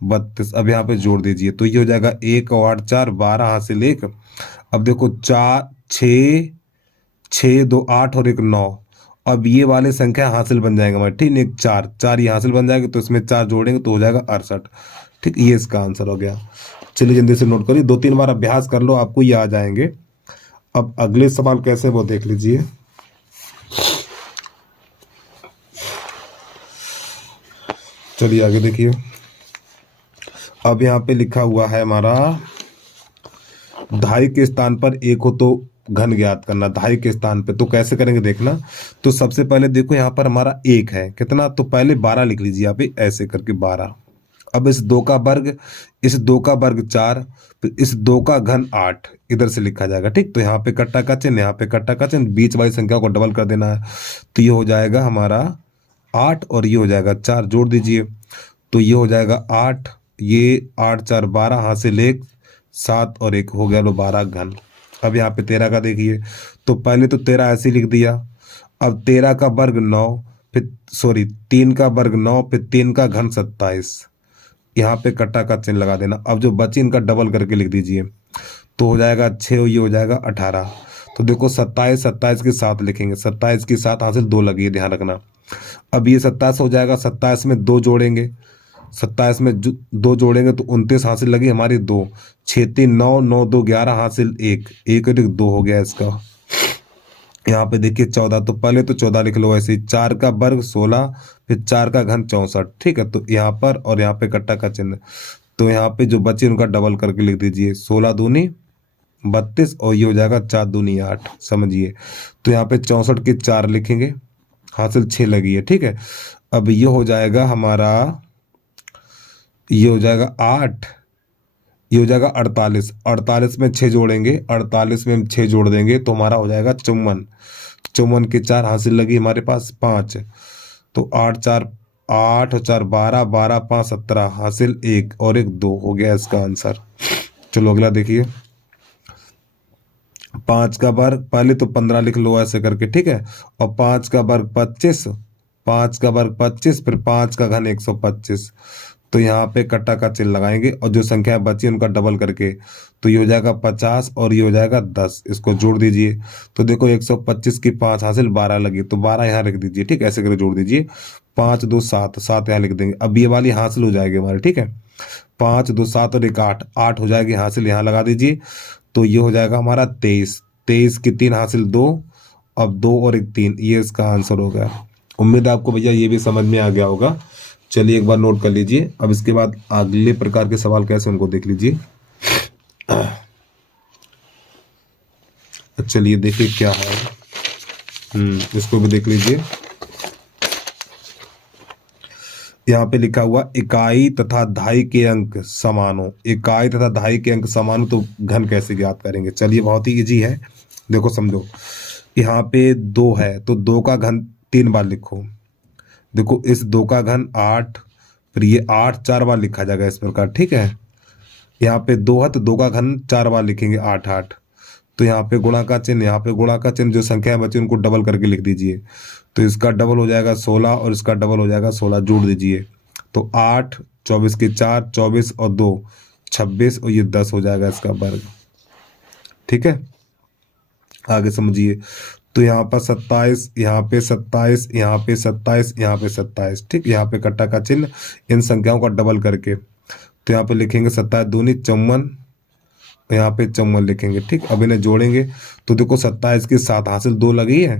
32। अब यहाँ पे जोड़ दीजिए तो ये हो जाएगा 1 और 8 4 12 हासिल 1। अब देखो 4 6 6 2 8 और 1 9। अब ये वाले संख्या हासिल बन जाएगा हमारे, ठीक, एक 4 4 ये हासिल बन जाएगा, तो इसमें 4 जोड़ेंगे तो हो जाएगा 68, ठीक। ये इसका आंसर हो गया। चलिए जल्दी से नोट करिए, 2-3 बार अभ्यास कर लो, आपको ये आ जाएंगे। अब अगले सवाल कैसे वो देख लीजिए। चलिए आगे देखिए। अब यहाँ पे लिखा हुआ है हमारा ढाई के स्थान पर 1 हो तो घन ज्ञात करना, ढाई के स्थान पे। तो कैसे करेंगे देखना। तो सबसे पहले देखो यहाँ पर हमारा 1 है कितना, तो पहले 12 लिख लीजिए यहाँ पे ऐसे करके 12। अब इस 2 का वर्ग, इस 2 का वर्ग 4, फिर इस 2 का घन 8 इधर से लिखा जाएगा, ठीक। तो यहाँ पे कट्टा का चिन्ह, यहाँ पे कट्टा का चिन्ह, बीच वाली संख्या को डबल कर देना है, तो ये हो जाएगा हमारा 8 और ये हो जाएगा 4, जोड़ दीजिए। तो ये हो जाएगा 8, ये 8 4 12 हासिल 1, 7 और 1 हो गया लो 12 घन। अब यहाँ पे 13 का देखिए, तो पहले तो 13 ऐसे ही लिख दिया। अब 13 का वर्ग 9, फिर सॉरी 3 का वर्ग 9, फिर 3 का घन 27। यहाँ पे कट्टा का चिन्ह लगा देना। अब जो बची इनका डबल करके लिख दीजिए, तो हो जाएगा 6 और ये हो जाएगा 18। तो देखो 27 27 के साथ लिखेंगे, 27 के साथ हासिल 2 लगी है, ध्यान रखना। अब ये 27 हो जाएगा, 27 में 2 जोड़ेंगे, 27 में 2 जोड़ेंगे तो 29 हासिल लगी हमारी 2, 6 3 9, 9 2 11 हासिल 1, 1 और 1 2 हो गया इसका। यहाँ पे देखिए 14, तो पहले तो 14 लिख लो ऐसे ही, 4 का वर्ग 16, फिर 4 का घन 64। ठीक है, तो यहाँ पर और यहाँ पे कट्टा का चिन्ह, तो यहाँ पे जो बचे उनका डबल करके लिख दीजिए, 16 दूनी 32 और ये हो जाएगा 4 दूनी 8, समझिए। तो यहाँ पे 64 के 4 लिखेंगे, हासिल 6 लगी है। ठीक है, अब ये हो जाएगा हमारा, ये हो जाएगा 8, ये हो जाएगा 48, 48 में 6 जोड़ेंगे, 48 में हम 6 जोड़ देंगे तो हमारा हो जाएगा 54, 54 के 4 हासिल लगी हमारे पास 5, तो 8 4 8 और 4 12, 12 5 17 हासिल 1 और 1 2 हो गया इसका आंसर। चलो अगला देखिए, 5 का वर्ग, पहले तो 15 लिख लो ऐसे करके, ठीक है, और 5 का वर्ग 25, 5 का वर्ग 25, फिर 5 का घन 125। तो यहाँ पे कट्टा का चिन्ह लगाएंगे और जो संख्या बची उनका डबल करके, तो ये हो जाएगा 50 और ये हो जाएगा 10, इसको जोड़ दीजिए। तो देखो 125 की 5 हासिल 12 लगी, तो 12 यहाँ लिख दीजिए। ठीक है, ऐसे करके जोड़ दीजिए, 5 2 7, 7 यहाँ लिख देंगे। अब ये वाली हासिल हो जाएगी हमारी, ठीक है, 5 2 7 और 1 8, 8 हो जाएगी हासिल, यहाँ लगा दीजिए। तो ये हो जाएगा हमारा 23, 23 की 3 हासिल 2, अब 2 और 1 3, ये इसका आंसर हो गया। उम्मीद है आपको भैया ये भी समझ में आ गया होगा। चलिए एक बार नोट कर लीजिए। अब इसके बाद अगले प्रकार के सवाल कैसे उनको देख लीजिए। चलिए देखिए क्या है, इसको भी देख लीजिए। यहाँ पे लिखा हुआ इकाई तथा दहाई के अंक समान हो, इकाई तथा दहाई के अंक समान हो तो घन कैसे ज्ञात करेंगे। चलिए बहुत ही इजी है, देखो समझो। यहाँ पे 2 है तो 2 का घन 3 बार लिखो। देखो इस 2 का घन 8, फिर ये 8 4 बार लिखा जाएगा इस प्रकार। ठीक है, यहाँ पे 2 है तो 2 का घन 4 बार लिखेंगे, 8 8। तो यहाँ पे गुणा का चिन्ह, यहाँ पे गुणा का चिन्ह, जो संख्या बची उनको डबल करके लिख दीजिए। तो इसका डबल हो जाएगा 16 और इसका डबल हो जाएगा 16, जोड़ दीजिए। तो 8 24 के 4 24 और 2 26 और ये 10 हो जाएगा इसका वर्ग। ठीक है, आगे समझिए। तो यहाँ पर 27, यहाँ पे 27, यहाँ पे 27, यहाँ पे 27। ठीक, यहाँ पे कट्टा का चिन्ह, इन संख्याओं का डबल करके, तो यहाँ पे लिखेंगे 27 दूनी 54, यहाँ पे 54 लिखेंगे। ठीक, अब इन्हें जोड़ेंगे तो देखो 27 के 7 हासिल 2 लगी है,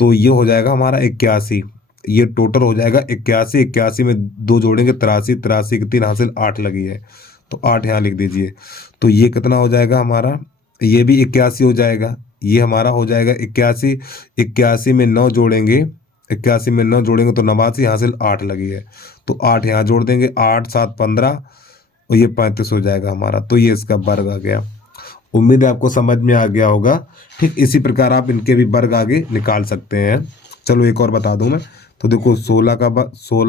तो ये हो जाएगा हमारा 81, ये टोटल हो जाएगा 81, 81 में 2 जोड़ेंगे 83, 83 की 3 हासिल 8 लगी है, तो 8 यहाँ लिख दीजिए। तो ये कितना हो जाएगा हमारा, ये भी 81 हो जाएगा, ये हमारा हो जाएगा 81, 81 में 9 जोड़ेंगे, 81 में 9 जोड़ेंगे तो 89 हासिल 8 लगी है, तो 8 यहाँ जोड़ देंगे, 8 7 15 और ये 35 हो जाएगा हमारा। तो ये इसका वर्ग आ गया। उम्मीद है आपको समझ में आ गया होगा। ठीक इसी प्रकार आप इनके भी वर्ग आगे निकाल सकते हैं। चलो एक और बता दूं मैं, तो देखो 16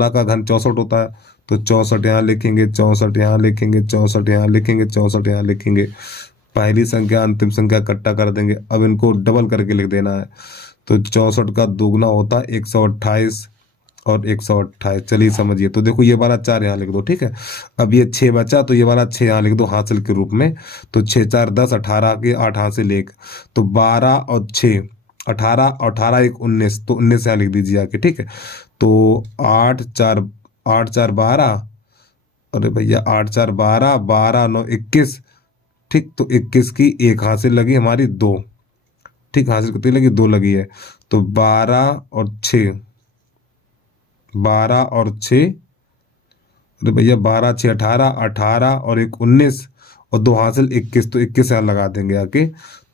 का घन 64 होता है, तो 64 यहाँ लिखेंगे, 64 यहाँ लिखेंगे, 64 यहाँ लिखेंगे, 64 यहाँ लिखेंगे। पहली संख्या अंतिम संख्या इकट्ठा कर देंगे, अब इनको डबल करके लिख देना है। तो 64 का दोगुना होता है 128 और 128। चलिए समझिए। तो देखो ये वाला 4 यहाँ लिख दो। ठीक है, अब ये 6 बचा तो ये वाला 6 यहाँ लिख दो हासिल के रूप में। तो 6 4 10, 18 के 8 हासिल 1, तो 12 और 6 18, 18 1 19, तो 19 यहाँ लिख दीजिए आके। ठीक है, तो 8 4 12, अरे भैया 8 4 12, 12 9 21। ठीक, तो 21 की 1 हासिल लगी हमारी 2। ठीक, हासिल कितनी लगी, 2 लगी है। तो 12 और 6, 12 और 6, अरे भैया 12 6 18, 18 और 1 19 और 2 हासिल 21, तो 21 यहाँ लगा देंगे आके।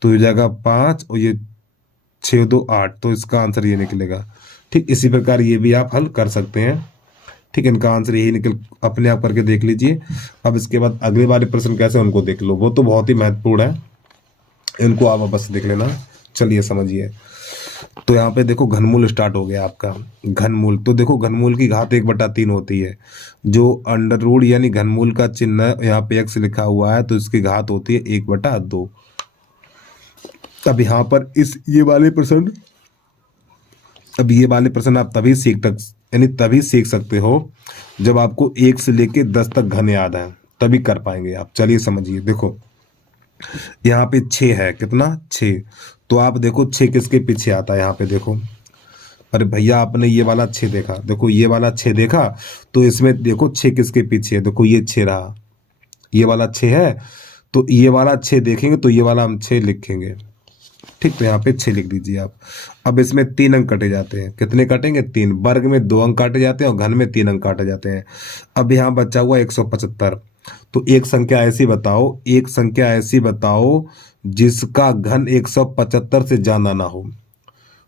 तो ये जाएगा 5 और ये 6 2 8, तो इसका आंसर ये निकलेगा। ठीक, इसी प्रकार ये भी आप हल कर सकते हैं। ठीक, इनका आंसर यही निकल, अपने आप करके देख लीजिए। अब इसके बाद अगले वाले प्रश्न कैसे उनको देख लो, वो तो बहुत ही महत्वपूर्ण है, इनको आप बस देख लेना। चलिए समझिए। तो यहाँ पे देखो घनमूल स्टार्ट हो गया आपका। घनमूल तो देखो घनमूल की घात 1/3 होती है। जो अंडर रूट यानी घनमूल का चिन्ह यहाँ पे x लिखा हुआ है तो इसकी घात होती है 1/2। अब यहाँ पर ये वाले प्रश्न आप तभी सीख सकते हो जब आपको 1 से लेके 10 तक घन याद है, तभी कर पाएंगे आप। चलिए समझिए, देखो यहाँ पे 6 है, कितना 6। तो आप देखो 6 किसके पीछे आता है, यहाँ पे देखो। अरे भैया आपने ये वाला 6 देखा, देखो ये वाला 6 देखा, तो इसमें देखो 6 किसके पीछे है, देखो ये 6 रहा, ये वाला 6 है, तो ये वाला 6 देखेंगे तो ये वाला हम 6 लिखेंगे। ठीक, तो यहाँ पे 6 लिख दीजिए आप। अब इसमें 3 अंक कटे जाते हैं, कितने कटेंगे 3। वर्ग में 2 अंक काटे जाते हैं और घन में 3 अंक काटे जाते हैं। अब यहाँ बचा हुआ 175। तो एक संख्या ऐसी बताओ जिसका घन 175 से ज्यादा ना हो।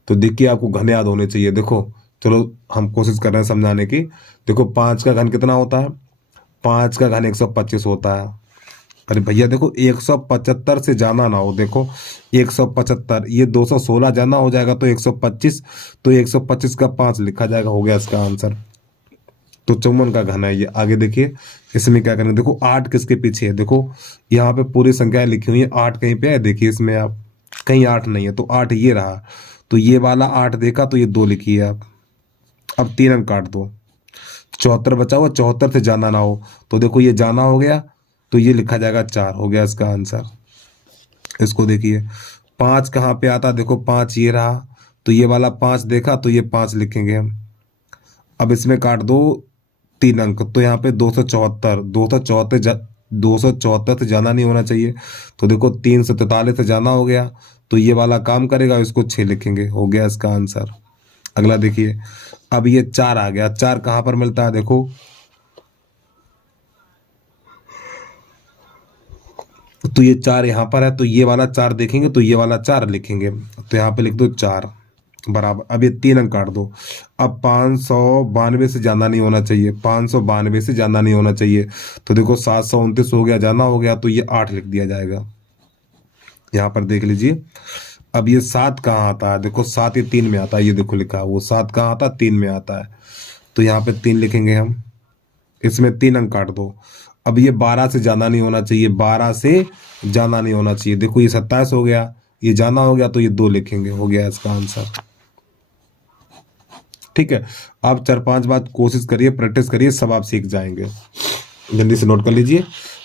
तो देखिए आपको घन याद होने चाहिए। देखो चलो हम कोशिश कर रहे हैं समझाने की। देखो 5 का घन कितना होता है, 5 का घन 125 होता है। अरे भैया देखो 175 से जाना ना हो, देखो 175, ये 216 जाना हो जाएगा तो 125, तो 125 का 5 लिखा जाएगा, हो गया इसका आंसर। तो 54 का घन है ये। आगे देखिए इसमें क्या करेंगे, देखो 8 किसके पीछे है, देखो यहाँ पे पूरी संख्याएं लिखी हुई है, 8 कहीं पे है, देखिए इसमें आप कहीं 8 नहीं है, तो 8 ये रहा, तो ये वाला 8 देखा तो ये 2 लिखिए आप। अब 3 अंक काट दो, 74 बचा हुआ, 74 से जाना ना हो, तो देखो ये जाना हो गया, तो ये लिखा जाएगा 4, हो गया इसका आंसर। इसको देखिए 5 कहाँ पे आता, देखो 5 ये रहा, तो ये वाला 5 देखा तो ये 5 लिखेंगे हम। अब इसमें काट दो 3 अंक, तो यहाँ पे 274, 274 से जाना नहीं होना चाहिए, तो देखो 343 से जाना हो गया, तो ये वाला काम करेगा, इसको 6 लिखेंगे, हो गया इसका आंसर। अगला देखिए, अब ये 4 आ गया, 4 कहाँ पर मिलता है, देखो तो ये 4 यहाँ पर है, तो ये वाला 4 देखेंगे तो ये वाला 4 लिखेंगे, तो यहाँ पे लिख दो 4 बराबर। अब ये 3 अंक काट दो। अब 592 से ज्यादा नहीं होना चाहिए, 592 से ज्यादा नहीं होना चाहिए, तो देखो 729 हो गया, जाना हो गया, तो ये 8 लिख दिया जाएगा। यहाँ पर देख लीजिए। अब ये 7 कहाँ आता है, देखो 7 ये 3 में आता है, ये देखो लिखा है, वो 7 कहाँ आता है, 3 में आता है, तो यहाँ पे 3 लिखेंगे हम। इसमें 3 अंक काट दो। अब ये 12 से ज्यादा नहीं होना चाहिए, 12 से ज्यादा नहीं होना चाहिए, देखो ये 27 हो गया, ये जाना हो गया, तो ये 2 लिखेंगे, हो गया इसका आंसर। ठीक है, आप 4-5 बार कोशिश करिए, प्रैक्टिस करिए, सब आप सीख जाएंगे। जल्दी से नोट कर लीजिए।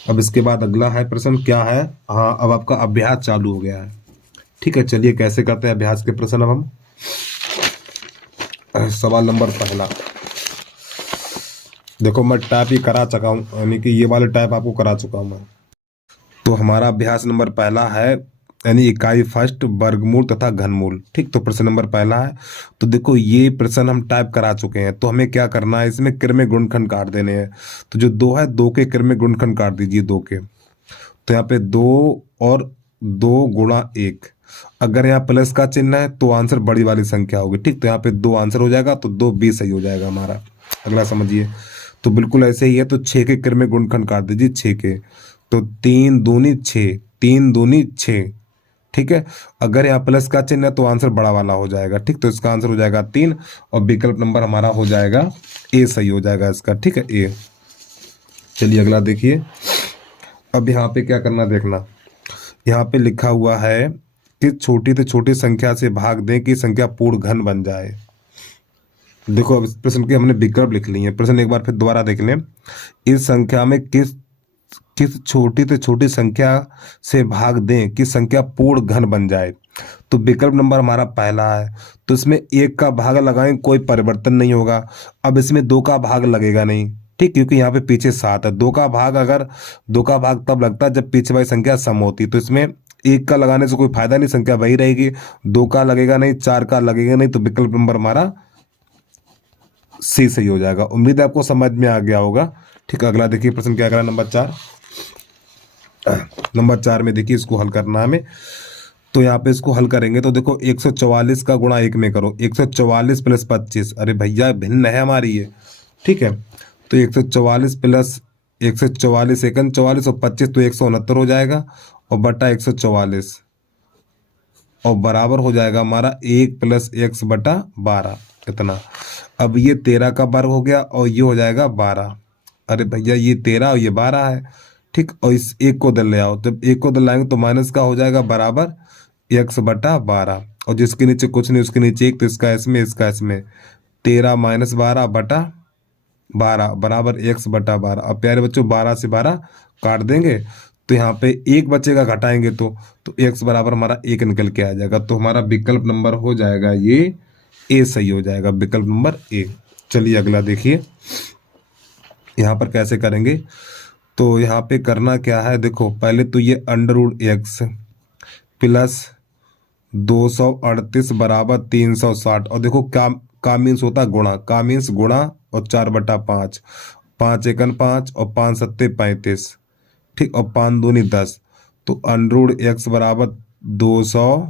अब इसके बाद अगला है प्रश्न, क्या है, हाँ अब आपका अभ्यास चालू हो गया है। ठीक है, चलिए कैसे करते हैं अभ्यास के प्रश्न। अब हम सवाल नंबर पहला, देखो मैं टाइप ही करा चुका हूँ, यानी कि ये वाले टाइप आपको करा चुका हूँ मैं। तो हमारा अभ्यास नंबर पहला है, यानी इकाई फर्स्ट, वर्गमूल तथा घनमूल। ठीक, तो प्रश्न नंबर पहला है। तो देखो ये प्रश्न हम टाइप करा चुके हैं, तो हमें क्या करना है, इसमें क्रमिक गुणनखंड काट देने हैं। तो जो 2 है, 2 के क्रमिक गुणनखंड काट दीजिए, 2 के। तो यहाँ पे 2 और 2 गुणा 1, अगर यहाँ प्लस का चिन्ह है तो आंसर बड़ी वाली संख्या होगी। ठीक, तो यहाँ पे 2 आंसर हो जाएगा, तो 2 B सही हो जाएगा हमारा। अगला समझिए, तो बिल्कुल ऐसे ही है, तो 6 के क्रमिक गुणनखंड काट दीजिए, 6 के। तो 3 दूनी 6, 3 दूनी 6। ठीक है, अगर यहाँ प्लस का चिन्ह है तो आंसर बड़ा वाला हो जाएगा। ठीक, तो इसका आंसर हो जाएगा 3, और विकल्प नंबर हमारा हो जाएगा ए, सही हो जाएगा इसका। ठीक है, ए। चलिए अगला देखिए। अब यहाँ पे क्या करना, देखना, यहाँ पे लिखा हुआ है कि छोटी से छोटी संख्या से भाग दें कि संख्या पूर्ण घन बन जाए। देखो अब इस प्रश्न के हमने विकल्प लिख लिए हैं। प्रश्न एक बार फिर दोबारा देख लें। इस संख्या में किस छोटी से छोटी संख्या से भाग दें कि संख्या पूर्ण घन बन जाए। तो विकल्प नंबर हमारा पहला है, तो इसमें 1 का भाग लगाएं, कोई परिवर्तन नहीं होगा। अब इसमें 2 का भाग लगेगा नहीं, ठीक, क्योंकि यहाँ पे पीछे 7 है। 2 का भाग तब लगता है जब पीछे वाली संख्या सम होती, तो इसमें 1 का लगाने से कोई फायदा नहीं, संख्या वही रहेगी। 2 का लगेगा नहीं, 4 का लगेगा नहीं, तो विकल्प नंबर हमारा सी सही हो जाएगा। उम्मीद है आपको समझ में आ गया होगा। ठीक है, अगला देखिए प्रश्न क्या करा, नंबर 4। नंबर 4 में देखिए इसको हल करना है हमें। तो यहाँ पे इसको हल करेंगे तो देखो 144 का गुणा 1 में करो, 144 प्लस 25, अरे भैया भिन्न है हमारी ये। ठीक है, तो 144 प्लस 144 41 44 और 25, तो 169 हो जाएगा, और बटा 144, और बराबर हो जाएगा हमारा 1+x/12 इतना। अब ये 13 का वर्ग हो गया और ये हो जाएगा 12। अरे भैया ये 13 और ये 12 है, ठीक। और इस एक को दल ले आओ, जब एक को दल लाएंगे तो माइनस का हो जाएगा बराबर x/12। और जिसके नीचे कुछ नहीं उसके नीचे एक, तो इसका इसमें 13-12 बराबर x/12। अब प्यारे बच्चों 12 से 12 काट देंगे तो यहाँ पे एक बचेगा, घटाएंगे तो x बराबर हमारा 1 निकल के आ जाएगा। तो हमारा विकल्प नंबर हो जाएगा ये ए सही हो जाएगा, विकल्प नंबर ए। चलिए अगला देखिए यहाँ पर कैसे करेंगे। तो यहाँ पे करना क्या है, देखो पहले तो ये √x प्लस 238 बराबर 360। और देखो का मीन्स होता है गुणा, का मीन्स गुणा और 4/5, 5 एकन 5 और 5 सत्ते 35, ठीक। और 5 दूनी 10, तो √x बराबर 200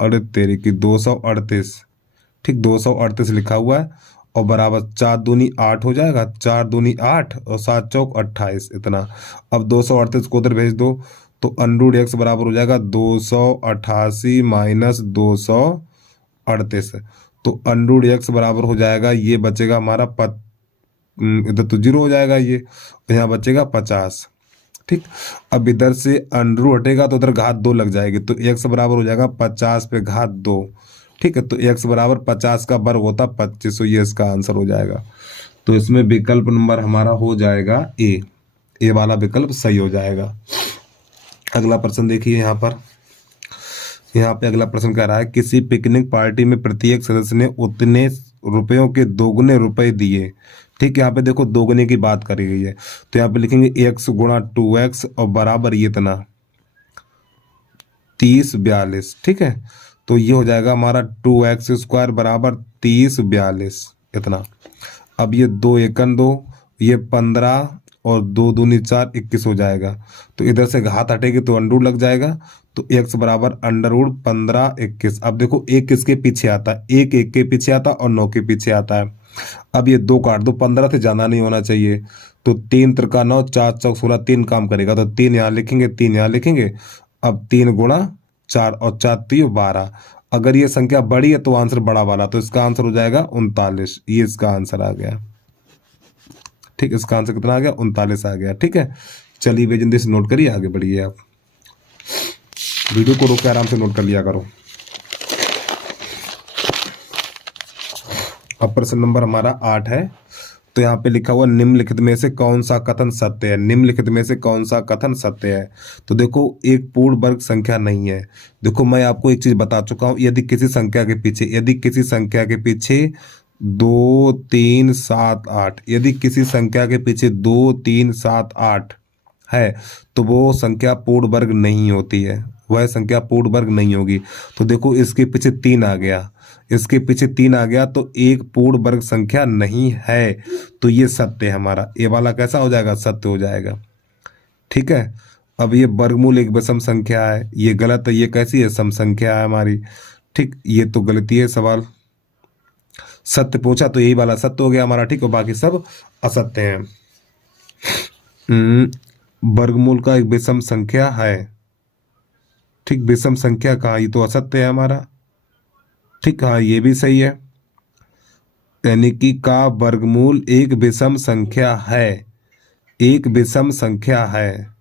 अरे तेरी की 238, ठीक 238 लिखा हुआ है। और बराबर 4 दूनी 8 हो जाएगा, 4 दूनी 8 और 7 चौक 28 इतना। अब 238 को उधर भेज दो तो √x बराबर हो जाएगा 288 माइनस 238। तो √x बराबर हो जाएगा, ये बचेगा हमारा इधर तो 0 हो जाएगा, ये यहाँ बचेगा 50, ठीक। अब इधर से अंडरू हटेगा तो उधर घात 2 लग जाएगी, तो x बराबर हो जाएगा 50 पे घात 2, ठीक है। तो x बराबर 50 का वर्ग होता 25, तो ये इसका आंसर हो जाएगा। तो इसमें विकल्प नंबर हमारा हो जाएगा ए वाला विकल्प सही हो जाएगा। अगला प्रश्न देखिए यहाँ पे अगला प्रश्न कह रहा है, किसी पिकनिक पार्टी में प्रत्येक सदस्य ने उतने रुपयों के दोगुने रुपए दिए, ठीक। यहाँ पे देखो दोगुने की बात करी गई है, तो यहाँ पे लिखेंगे x गुणा 2x और बराबर ये इतना 30-42, ठीक है। तो ये हो जाएगा हमारा 2x² बराबर 30-42 इतना। अब ये 2 एकन 2, ये 15 और 2 दूनी 4 21 हो जाएगा। तो इधर से घात हटेगी तो अंडू लग जाएगा, तो x बराबर √15 21। अब देखो एक किसके पीछे आता है, एक के पीछे आता और 9 के पीछे आता है। अब ये 2 काट दो, 15 से ज्यादा नहीं होना चाहिए। तो 3 त्रिका 9, 4 चौक 16, 3 काम करेगा, तो 3 यहाँ लिखेंगे, 3 यहाँ लिखेंगे। अब 3 गुणा 4 और 4 3 12। अगर ये संख्या बड़ी है तो आंसर बड़ा वाला, तो इसका आंसर हो जाएगा 39। ये इसका आंसर आ गया, ठीक। इसका आंसर कितना आ गया, 39 आ गया, ठीक है। चलिए बेजल्दी से नोट करिए, आगे बढ़िए। आप वीडियो को रोक के आराम से नोट कर लिया करो। अब प्रश्न नंबर हमारा 8 है। तो यहाँ पे लिखा हुआ निम्नलिखित में से कौन सा कथन सत्य है, निम्नलिखित में से कौन सा कथन सत्य है। तो देखो एक पूर्ण वर्ग संख्या नहीं है। देखो मैं आपको एक चीज बता चुका हूँ, यदि किसी संख्या के पीछे 2 3 7 8, यदि किसी संख्या के पीछे 2 3 7 8 है तो वो संख्या पूर्ण वर्ग नहीं होती है, वह संख्या पूर्ण वर्ग नहीं होगी। तो देखो इसके पीछे 3 आ गया, इसके पीछे 3 आ गया, तो एक पूर्ण वर्ग संख्या नहीं है, तो ये सत्य है हमारा। ये वाला कैसा हो जाएगा, सत्य हो जाएगा, ठीक है। अब ये वर्गमूल एक विषम संख्या है, ये गलत है। ये कैसी है, सम संख्या है हमारी, ठीक। ये तो गलती है, सवाल सत्य पूछा तो यही वाला सत्य हो गया हमारा, ठीक। और बाकी सब असत्य हैं। वर्गमूल का एक विषम संख्या है, ठीक। विषम संख्या कहाँ, ये तो असत्य है हमारा, ठीक। हाँ ये भी सही है, यानी कि का वर्गमूल एक विषम संख्या है, एक विषम संख्या है।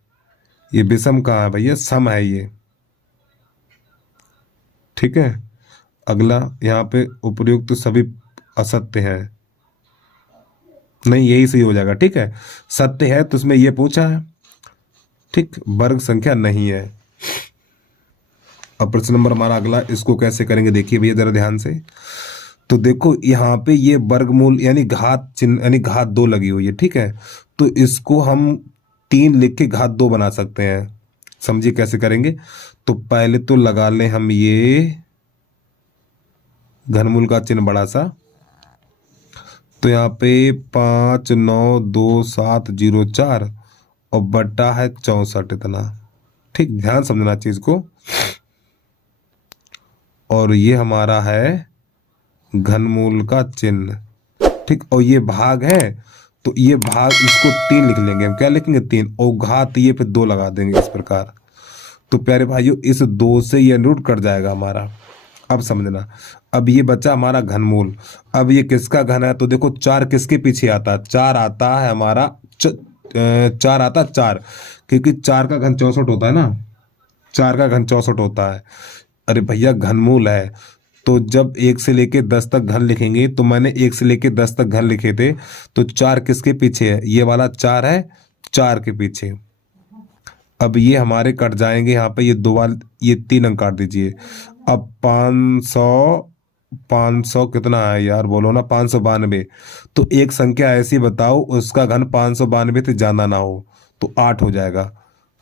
ये विषम कहाँ है भैया, सम है ये, ठीक है। अगला यहाँ पे उपर्युक्त तो सभी असत्य है, नहीं यही सही हो जाएगा, ठीक है। सत्य है तो उसमें ये पूछा है, ठीक। वर्ग संख्या नहीं है। अब प्रश्न नंबर हमारा अगला, इसको कैसे करेंगे देखिए भैया जरा ध्यान से। तो देखो यहाँ पे ये वर्गमूल यानी घात चिन्ह यानी घात 2 लगी हुई है, ठीक है। तो इसको हम 3 लिख के घात 2 बना सकते हैं, समझिए कैसे करेंगे। तो पहले तो लगा लें हम ये घनमूल का चिन्ह बड़ा सा, तो यहाँ पे 5 9 2 7 0 4 और बट्टा है 64 इतना, ठीक। ध्यान समझना चीज को। और ये हमारा है घनमूल का चिन्ह, ठीक। और ये भाग है, तो ये भाग इसको 3 लिख लेंगे हम, क्या लिखेंगे 3, और घात ये पे 2 लगा देंगे इस प्रकार। तो प्यारे भाइयों इस 2 से ये रूट कट जाएगा हमारा। अब समझना, अब ये बचा हमारा घनमूल। अब ये किसका घन है, तो देखो 4 किसके पीछे आता है, 4 आता है हमारा 4 आता है 4, क्योंकि 4 का घन 64 होता है ना, 4 का घन 64 होता है। अरे भैया घनमूल है, तो जब 1 से लेके 10 तक घन लिखेंगे, तो मैंने 1 से लेके 10 तक घन लिखे थे, तो 4 किसके पीछे है, ये वाला 4 है 4 के पीछे। अब ये हमारे कट जाएंगे यहाँ पे, ये 2 वाले, ये 3 अंक काट दीजिए। अब 500 कितना है यार, बोलो ना, 592। तो एक संख्या ऐसी बताओ उसका घन 592 से ज्यादा ना हो, तो 8 हो जाएगा।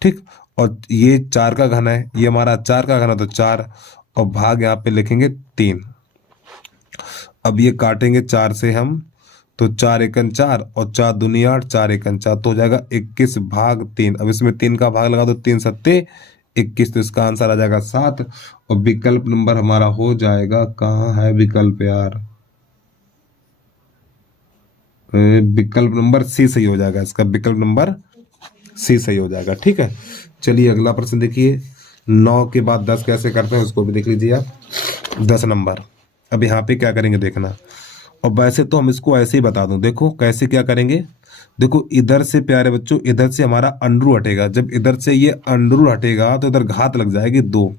ठीक, और ये 4 का घन है, ये हमारा 4 का घन है, तो 4, और भाग यहाँ पे लिखेंगे 3। अब ये काटेंगे 4 से हम, तो 4 एकन 4 और 4 दूनी 8, 4 एकन 4, तो हो जाएगा 21 भाग 3। अब इसमें 3 का भाग लगा दो, 3 सत्ते 21, तो इसका आंसर आ जाएगा 7। और विकल्प नंबर हमारा हो जाएगा, कहाँ है विकल्प यार, विकल्प नंबर सी सही हो जाएगा, इसका विकल्प नंबर सी सही हो जाएगा। ठीक है, चलिए अगला प्रश्न देखिए। 9 के बाद 10 कैसे करते हैं उसको भी देख लीजिए आप। 10 नंबर, अब यहाँ पे क्या करेंगे देखना। और वैसे तो हम इसको ऐसे ही बता दूं, देखो कैसे क्या करेंगे। देखो इधर से प्यारे बच्चों, इधर से हमारा अंडरू हटेगा, जब इधर से ये अंडरू हटेगा तो इधर घात लग जाएगी 2,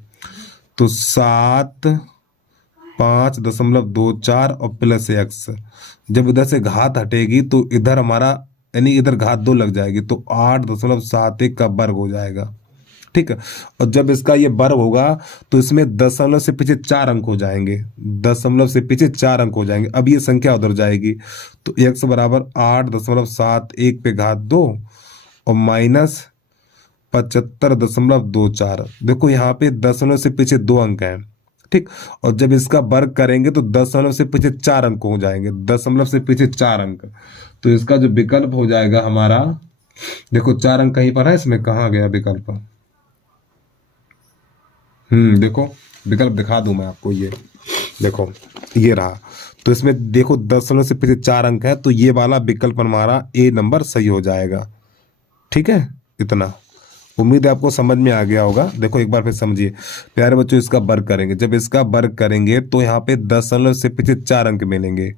तो 7.524 और प्लस x। जब इधर से घात हटेगी तो इधर हमारा यानी इधर घात 2 लग जाएगी, तो 8.71 का वर्ग हो जाएगा। ठीक है, और जब इसका ये वर्ग होगा तो इसमें दशमलव से पीछे 4 अंक हो जाएंगे, दशमलव से पीछे 4 अंक हो जाएंगे। अब ये संख्या उधर जाएगी, तो x बराबर 8.71 पे घात 2 और माइनस 75.24। देखो यहाँ पे दशमलव से पीछे 2 अंक है। ठीक, और जब इसका वर्ग करेंगे तो दशमलव से पीछे 4 अंक हो जाएंगे, दशमलव से पीछे 4 अंक। तो इसका जो विकल्प हो जाएगा हमारा, देखो 4 अंक कहीं पर है, इसमें कहाँ गया विकल्प, देखो विकल्प दिखा दूं मैं आपको, ये देखो ये रहा। तो इसमें देखो दशमलव से पीछे 4 अंक है, तो ये वाला विकल्प हमारा ए नंबर सही हो जाएगा। ठीक है, इतना उम्मीद है आपको समझ में आ गया होगा। देखो एक बार फिर समझिए प्यारे बच्चों, इसका वर्ग करेंगे, जब इसका वर्ग करेंगे तो यहाँ पे दशमलव से पीछे 4 अंक मिलेंगे,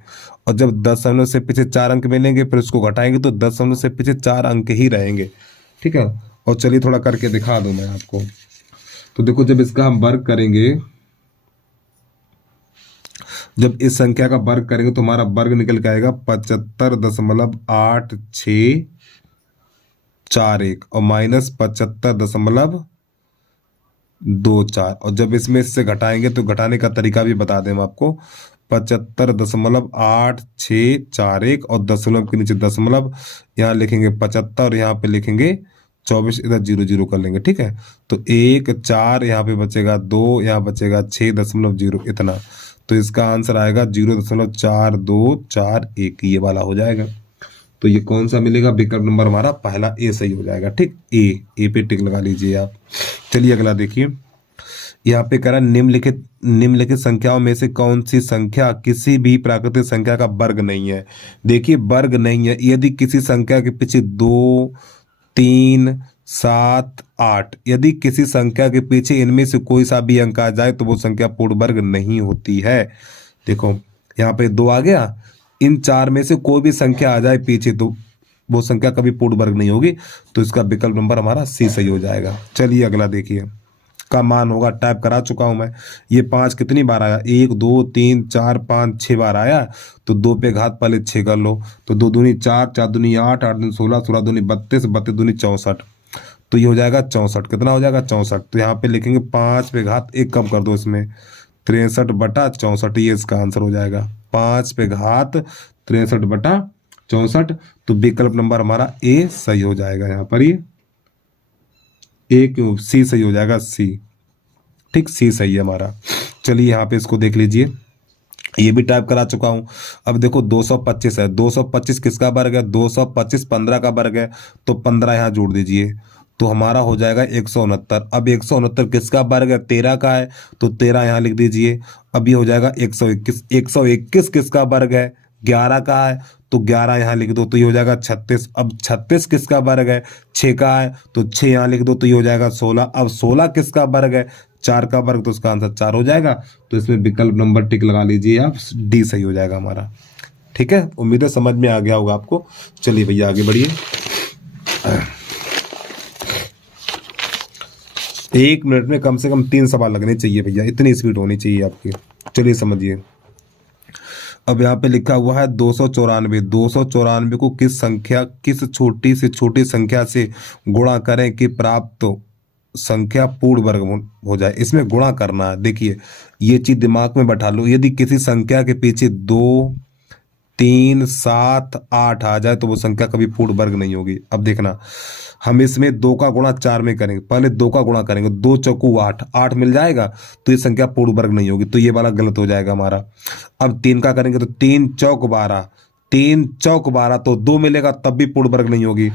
और जब दशमलव से पीछे 4 अंक मिलेंगे फिर उसको घटाएंगे तो दशमलव से पीछे 4 अंक ही रहेंगे। ठीक है, और चलिए थोड़ा करके दिखा दूं मैं आपको। तो देखो जब इसका हम वर्ग करेंगे, जब इस संख्या का वर्ग करेंगे तो हमारा वर्ग निकल के आएगा 75.8641 और माइनस 75.24। और जब इसमें इससे घटाएंगे तो घटाने का तरीका भी बता दें हम आपको। 75.8641 और दशमलव के नीचे दशमलव, यहाँ लिखेंगे 75 और यहाँ पे लिखेंगे 24, इधर 0 0 कर लेंगे। ठीक है, तो 1 4 यहाँ पे बचेगा 2, यहाँ बचेगा 6.0 इतना। तो इसका आंसर आएगा 0.4241, ये वाला हो जाएगा। तो ये कौन सा मिलेगा, विकल्प नंबर हमारा पहला ए सही हो जाएगा। ठीक, ए पे टिक लगा लीजिए आप। चलिए अगला देखिए, यहाँ पे कह रहा निम्नलिखित संख्याओं में से कौन सी संख्या किसी भी प्राकृतिक संख्या का वर्ग नहीं है। देखिए वर्ग नहीं है, यदि किसी संख्या के पीछे 2 3 7 8, यदि किसी संख्या के पीछे इनमें से कोई सा भी अंक आ जाए तो वो संख्या पूर्ण वर्ग नहीं होती है। देखो यहाँ पे 2 आ गया, इन 4 में से कोई भी संख्या आ जाए पीछे तो वो संख्या कभी पूर्ण वर्ग नहीं होगी, तो इसका विकल्प नंबर हमारा सी सही हो जाएगा। चलिए अगला देखिए, का मान होगा, टाइप करा चुका हूं मैं। ये 5 कितनी बार आया, 1 2 3 4 5 6 बार आया, तो 2 पे घात पहले 6 कर लो, तो 2 दूनी 4, 4 दूनी 8, 8 दूनी 16, 16 दूनी 32, 32 दूनी 64, तो ये हो जाएगा 64। कितना हो जाएगा 64, तो यहाँ पे लिखेंगे 5 पे घात 1 कम कर दो इसमें, 63/64, ये इसका आंसर हो जाएगा। 5 पे घात 63/64, तो विकल्प नंबर हमारा ए सही हो जाएगा। यहाँ पर ये ए क्यों, सी सही हो जाएगा, सी। ठीक, सी सही है हमारा। चलिए यहाँ पे इसको देख लीजिए, ये भी टाइप करा चुका हूं। अब देखो 225 है, 225 किसका वर्ग है, 225 15 का वर्ग है, तो 15 यहाँ जोड़ दीजिए, तो हमारा हो जाएगा 169। अब 169 किसका वर्ग है, 13 का है, तो 13 यहाँ लिख दीजिए। अब ये हो जाएगा 121। 121 किसका वर्ग है, 11 का है, तो 11 यहाँ लिख दो तो ये हो जाएगा 36। अब 36 किसका वर्ग है, 6 का है, तो 6 यहाँ लिख दो तो ये हो जाएगा 16। अब 16 किसका वर्ग है, 4 का वर्ग, तो उसका आंसर 4 हो जाएगा। तो इसमें विकल्प नंबर टिक लगा लीजिए आप, डी सही हो जाएगा हमारा। ठीक है, उम्मीद है समझ में आ गया होगा आपको। चलिए भैया आगे बढ़िए। 1 मिनट में कम से कम 3 सवाल लगने चाहिए भैया, इतनी स्पीड होनी चाहिए आपकी। चलिए समझिए। अब यहाँ पे लिखा हुआ है 294। 294 को किस छोटी से छोटी संख्या से गुणा करें कि प्राप्त संख्या पूर्ण वर्ग हो जाए। इसमें गुणा करना है। देखिए ये चीज दिमाग में बैठा लो, यदि किसी संख्या के पीछे 2, 3, 7, 8 आ जाए तो वो संख्या कभी पूर्ण वर्ग नहीं होगी। अब देखना, हम इसमें 2 का गुणा 4 में करेंगे, पहले 2 का गुणा करेंगे, 2 चौकू 8, 8 मिल जाएगा, तो ये संख्या पूर्ण वर्ग नहीं होगी, तो ये वाला गलत हो जाएगा हमारा। अब 3 का करेंगे तो 3 चौक 12, 3 चौक 12, तो 2 मिलेगा तब भी पूर्ण वर्ग नहीं होगी।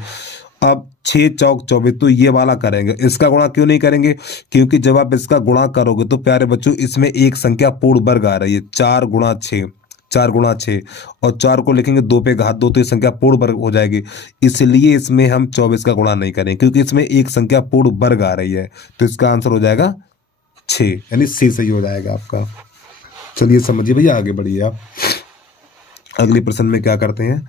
अब 6 चौक 24, तो ये वाला करेंगे। इसका गुणा क्यों नहीं करेंगे, क्योंकि जब आप इसका गुणा करोगे तो प्यारे बच्चों इसमें एक संख्या पूर्ण वर्ग आ रही है, 4 गुणा 6, 4 गुणा 6, और 4 को लिखेंगे 2 पे घात 2, तो ये संख्या पूर्ण वर्ग हो जाएगी। इसलिए इसमें हम 24 का गुणा नहीं करें, क्योंकि इसमें एक संख्या पूर्ण वर्ग आ रही है, तो इसका आंसर हो जाएगा 6, यानी सी सही हो जाएगा आपका। चलिए समझिए भैया, आगे बढ़िए आप। अगले प्रश्न में क्या करते हैं,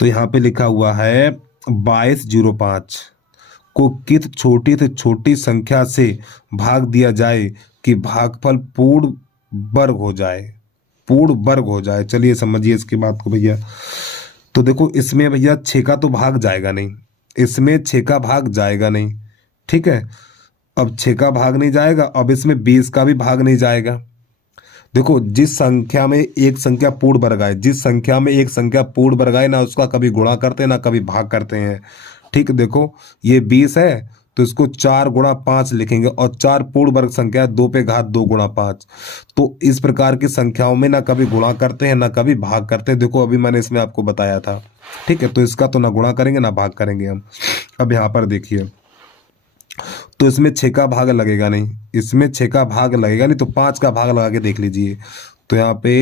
तो यहाँ पे लिखा हुआ है 2205 को किस छोटी से छोटी संख्या से भाग दिया जाए कि भागफल पूर्ण वर्ग हो जाए, पूर्ण वर्ग हो जाए। चलिए समझिए इसकी बात को भैया। तो देखो इसमें भैया 6 का तो भाग जाएगा नहीं, इसमें 6 का भाग जाएगा नहीं, ठीक है। अब 6 का भाग नहीं जाएगा, अब इसमें 20 का भी भाग नहीं जाएगा। देखो जिस संख्या में एक संख्या पूर्ण वर्ग आए, जिस संख्या में एक संख्या पूर्ण वर्ग आए ना उसका कभी गुणा करते हैं ना कभी भाग करते हैं। ठीक, देखो ये 20 है तो इसको 4 गुणा 5 लिखेंगे, और 4 पूर्ण वर्ग संख्या है, 2 पे घात 2 गुणा 5। तो इस प्रकार की संख्याओं में ना कभी गुणा करते हैं ना कभी भाग करते हैं। देखो अभी मैंने इसमें आपको बताया था, ठीक है। तो इसका तो ना गुणा करेंगे ना भाग करेंगे हम। अब यहाँ पर देखिए, तो इसमें 6 का भाग लगेगा नहीं, इसमें 6 का भाग लगेगा नहीं, तो 5 का भाग लगा के देख लीजिए। तो यहाँ पे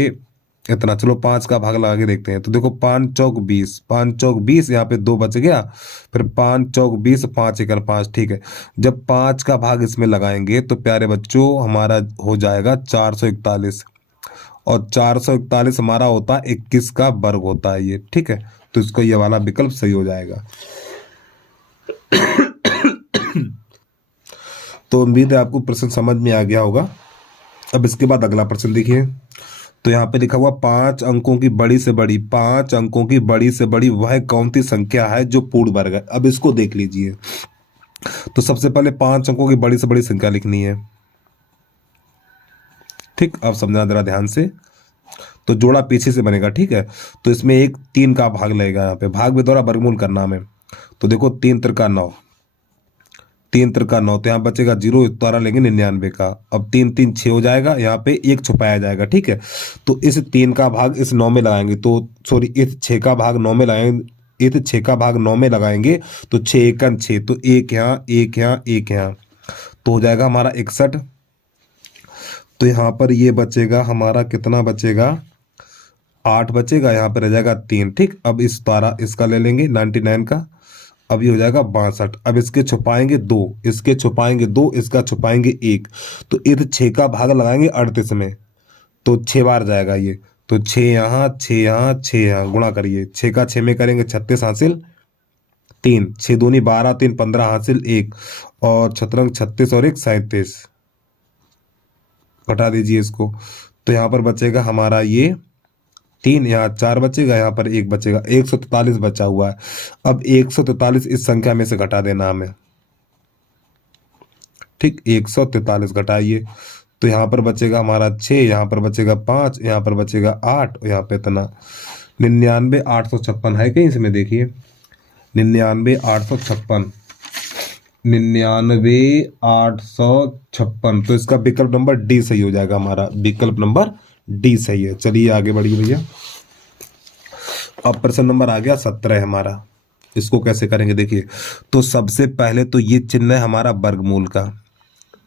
इतना, चलो 5 का भाग लगा के देखते हैं। तो देखो 5 चौक 20, 5 चौक 20, यहाँ पे 2 बच गया, फिर 5 चौक 20, 5 एकड़ 5, ठीक है। जब 5 का भाग इसमें लगाएंगे तो प्यारे बच्चों हमारा हो जाएगा 441, और 441 हमारा होता है 21 का वर्ग होता है ये, ठीक है। तो इसको ये वाला विकल्प सही हो जाएगा। तो उम्मीद है आपको प्रश्न समझ में आ गया होगा। अब इसके बाद अगला प्रश्न देखिए। तो यहाँ पे लिखा हुआ 5 अंकों की बड़ी से बड़ी, 5 अंकों की बड़ी से बड़ी वह कौन सी संख्या है जो पूर्ण वर्ग है। अब इसको देख लीजिए। तो सबसे पहले 5 अंकों की बड़ी से बड़ी संख्या लिखनी है, ठीक। अब समझना जरा ध्यान से। तो जोड़ा पीछे से बनेगा, ठीक है। तो इसमें एक 3 का भाग लगेगा, यहाँ पे भाग में द्वारा वर्गमूल करना हमें। तो देखो 3 त्रिका 9, 3 त्रिका 9, तो यहाँ बचेगा 0, द्वारा लेंगे 99 का। अब 3 3 6 हो जाएगा, यहाँ पे 1 छुपाया जाएगा, ठीक है। तो इस 3 का भाग इस 9 में लगाएंगे, तो सॉरी इस 6 का भाग 9 में लगाएंगे, इस 6 का भाग 9 में लगाएंगे तो 6 एकन 6, तो 1 यहाँ 1 यहाँ 1 यहाँ, तो हो जाएगा हमारा 61। तो यहाँ पर ये बचेगा हमारा, कितना बचेगा, 8 बचेगा, यहाँ पर रह जाएगा 3, ठीक। अब इस द्वारा इसका ले लेंगे 99 का, अब ये हो जाएगा 62। अब इसके छुपाएंगे 2, इसके छुपाएंगे 2, इसका छुपाएंगे 1, तो इस 6 का भाग लगाएंगे 38 में, तो 6 बार जाएगा ये, तो 6 यहाँ 6 यहाँ 6 यहाँ, गुणा करिए 6 का 6 में करेंगे 36 हासिल 3, 6 दूनी 12, 3 15 हासिल 1, और छतरंग 36 और 1 37, घटा दीजिए इसको। तो यहाँ पर बचेगा हमारा ये 3, यहाँ 4 बचेगा, यहाँ पर 1 बचेगा, 143 बचा हुआ है। अब 143 इस संख्या में से घटा देना हमें, ठीक। 143 घटाइए, तो यहाँ पर बचेगा हमारा 6, यहाँ पर बचेगा 5, यहाँ पर बचेगा 8, और यहाँ पे इतना 99 856 है कहीं इसमें, देखिए 99 856, 99 856, तो इसका विकल्प नंबर डी सही हो जाएगा हमारा, विकल्प नंबर डी सही है। चलिए आगे बढ़िए भैया। अब प्रश्न नंबर आ गया 17 हमारा, इसको कैसे करेंगे देखिए। तो सबसे पहले तो ये चिन्ह है हमारा वर्गमूल का,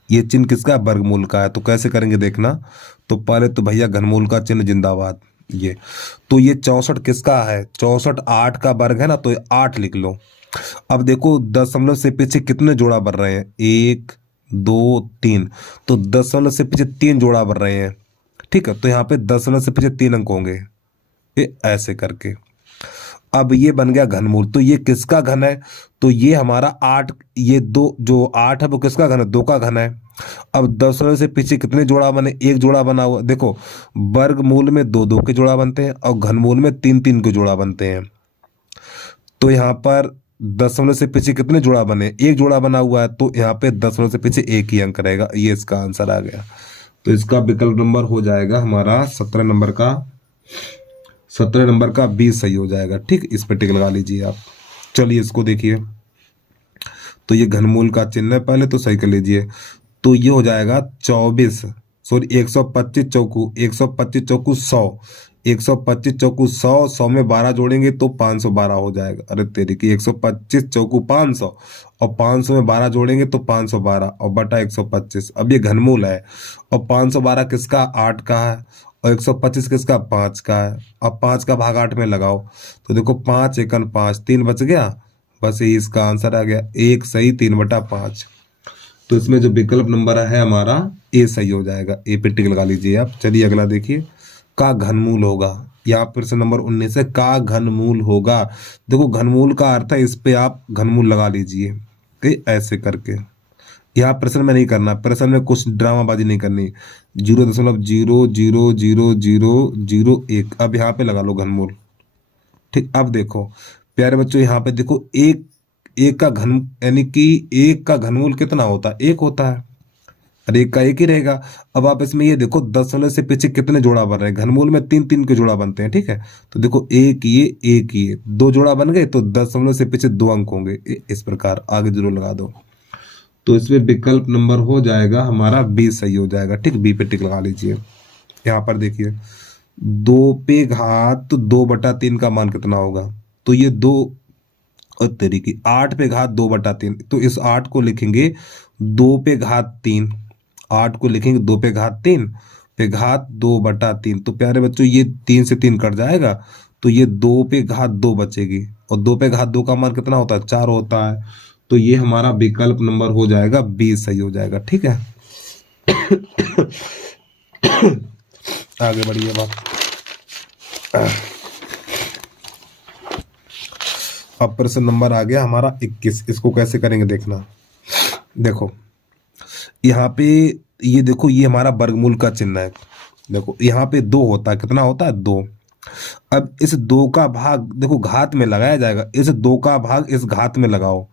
ये चिन्ह किसका, वर्गमूल का है। तो कैसे करेंगे देखना। तो पहले तो भैया घनमूल का चिन्ह जिंदाबाद, ये तो ये 64 किसका है, 64 8 का वर्ग है ना, तो 8 लिख लो। अब देखो दशमलव से पीछे कितने जोड़ा बढ़ रहे हैं, 1 2 3, तो दशमलव से पीछे 3 जोड़ा बढ़ रहे हैं। ठीक है, तो यहाँ पे दशमलव से पीछे 3 अंक होंगे, ये ऐसे करके। अब ये बन गया घनमूल, तो ये किसका घन है, तो ये हमारा 8, ये दो जो 8 है वो किसका घन है, 2 का घन है। अब दशमलव से पीछे कितने जोड़ा बने, एक जोड़ा बना हुआ, देखो वर्गमूल में 2 2 के जोड़ा बनते हैं और घनमूल में 3 3 के जोड़ा बनते हैं। तो यहाँ पर दशमलव से पीछे कितने जोड़ा बने, एक जोड़ा बना हुआ है, तो यहाँ पे दशमलव से पीछे एक ही अंक रहेगा, ये इसका आंसर आ गया। तो इसका विकल्प नंबर हो जाएगा हमारा 17 नंबर का, 17 नंबर का 20 सही हो जाएगा। ठीक, इस पे टिक लगा लीजिए आप। चलिए इसको देखिए, तो ये घनमूल का चिन्ह है, पहले तो सही कर लीजिए। तो ये हो जाएगा 24, सॉरी 125 चौकू, 125 चौकू 100, 125 चौकू 100, 100 में 12 जोड़ेंगे तो 512 हो जाएगा। अरे तेरी की 125 चौकू 500 और 500 में 12 जोड़ेंगे तो 512 और बटा 125। अब ये घनमूल है और 512 किसका, 8 का है, और 125 किसका, 5 का है। अब 5 का भाग 8 में लगाओ, तो देखो 5 एकन 5, 3 बच गया, बस यही इसका आंसर आ गया, 1 सही 3/5। तो इसमें जो विकल्प नंबर है हमारा ए सही हो जाएगा, ए पे टिक लगा लीजिए आप। चलिए अगला देखिए, का घनमूल होगा, यहाँ फिर से नंबर 19 है, का घनमूल होगा। देखो घनमूल का अर्थ है, इस पे आप घनमूल लगा लीजिए, ऐसे करके। यहाँ प्रश्न में नहीं करना, प्रश्न में कुछ ड्रामाबाजी नहीं करनी, 0.000001, अब यहाँ पे लगा लो घनमूल। ठीक, अब देखो प्यारे बच्चों, यहाँ पे देखो एक, एक का घन यानी कि एक का घनमूल कितना होता है, एक होता है, और एक का एक ही रहेगा। अब आप इसमें ये देखो दशमलव से पीछे कितने जोड़ा बन रहे हैं, घनमूल में 3 3 के जोड़ा बनते हैं। ठीक है, तो देखो एक ये 2 जोड़ा बन गए, तो दशमलव से पीछे 2 अंक होंगे, इस प्रकार आगे जरूर लगा दो। तो इसमें विकल्प नंबर हो जाएगा हमारा 20 सही हो जाएगा। ठीक, बी पे टिक लगा लीजिए। यहाँ पर देखिए 2 पे घात 2/3 का मान कितना होगा, तो ये 2 और तरीके 8 पे घात 2/3, तो इस 8 को लिखेंगे 2 पे घात 3, 8 को लिखेंगे 2 पे घात 3 पे घात 2/3। तो प्यारे बच्चों ये 3 से 3 कट जाएगा, तो ये 2 पे घात 2 बचेगी, और 2 पे घात 2 का मान कितना होता है, 4 होता है। तो ये हमारा विकल्प नंबर हो जाएगा 20 सही हो जाएगा। ठीक है, आगे बढ़िए बात। अब प्रश्न नंबर आ गया हमारा 21, इसको कैसे करेंगे देखना। देखो यहाँ पे ये देखो, ये हमारा वर्गमूल का चिन्ह है, देखो यहाँ पे 2 होता है, कितना होता है, 2। अब इस 2 का भाग देखो घात में लगाया जाएगा, इस 2 का भाग इस घात में लगाओ,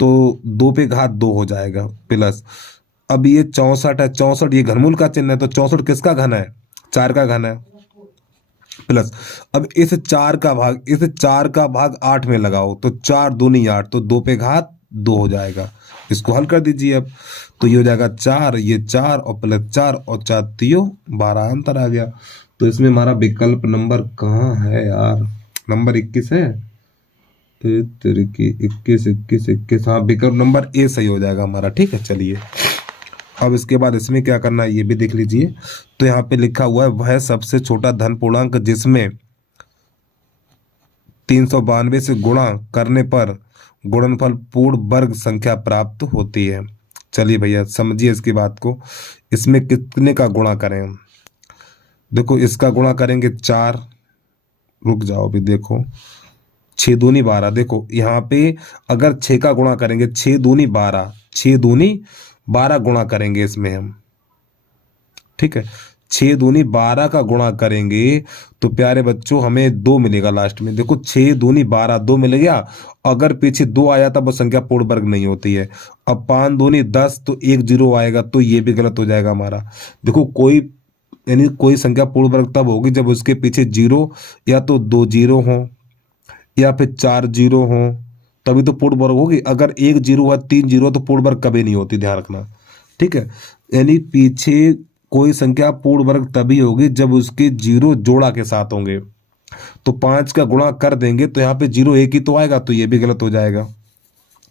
तो 2 पे घात 2 हो जाएगा प्लस। अब ये 64 है, 64 ये घनमूल का चिन्ह है, तो 64 किसका घन है, 4 का घन है, प्लस। अब इस 4 का भाग, इस 4 का भाग 8 में लगाओ, तो 4 दूनी 8, तो 2 पे घात 2 हो जाएगा। इसको हल कर दीजिए अब, तो ये हो जाएगा 4, ये 4 और प्लस 4 और 4 तियो 12 अंतर आ गया। तो इसमें हमारा विकल्प नंबर कहाँ है यार, नंबर 21 है, तो 21 21 21, हाँ विकल्प नंबर ए सही हो जाएगा हमारा। ठीक है, चलिए अब इसके बाद इसमें क्या करना है ये भी देख लीजिए। तो यहाँ पे लिखा हुआ है, वह सबसे छोटा धन पूर्णांक जिसमें 392 से गुणा करने पर गुणनफल पूर्ण वर्ग संख्या प्राप्त होती है। चलिए भैया समझिए इसकी बात को, इसमें कितने का गुणा करें हम, देखो इसका गुणा करेंगे 4, रुक जाओ अभी देखो, 6 दूनी 12, देखो यहाँ पे अगर 6 का गुणा करेंगे, 6 दूनी 12, 6 दूनी 12 गुणा करेंगे इसमें हम। ठीक है, 6 दूनी 12 का गुणा करेंगे तो प्यारे बच्चों हमें 2 मिलेगा लास्ट में। देखो 6 दूनी 12, 2 मिल गया, अगर पीछे 2 आया था वो संख्या पूर्ण वर्ग नहीं होती है। अब 5 दूनी 10, तो 1 0 आएगा, तो ये भी गलत हो जाएगा हमारा। देखो कोई यानी कोई संख्या पूर्ण वर्ग तब होगी जब उसके पीछे 0 या तो 2 0 हो या फिर 4 0 हो, तभी तो पूर्ण वर्ग होगी। अगर 1 0 है 3 0 तो पूर्ण वर्ग कभी नहीं होती, ध्यान रखना। ठीक है, यानी पीछे कोई संख्या पूर्ण वर्ग तभी होगी जब उसके 0 जोड़ा के साथ होंगे। तो 5 का गुणा कर देंगे तो यहाँ पे 0 1 ही तो आएगा, तो ये भी गलत हो जाएगा।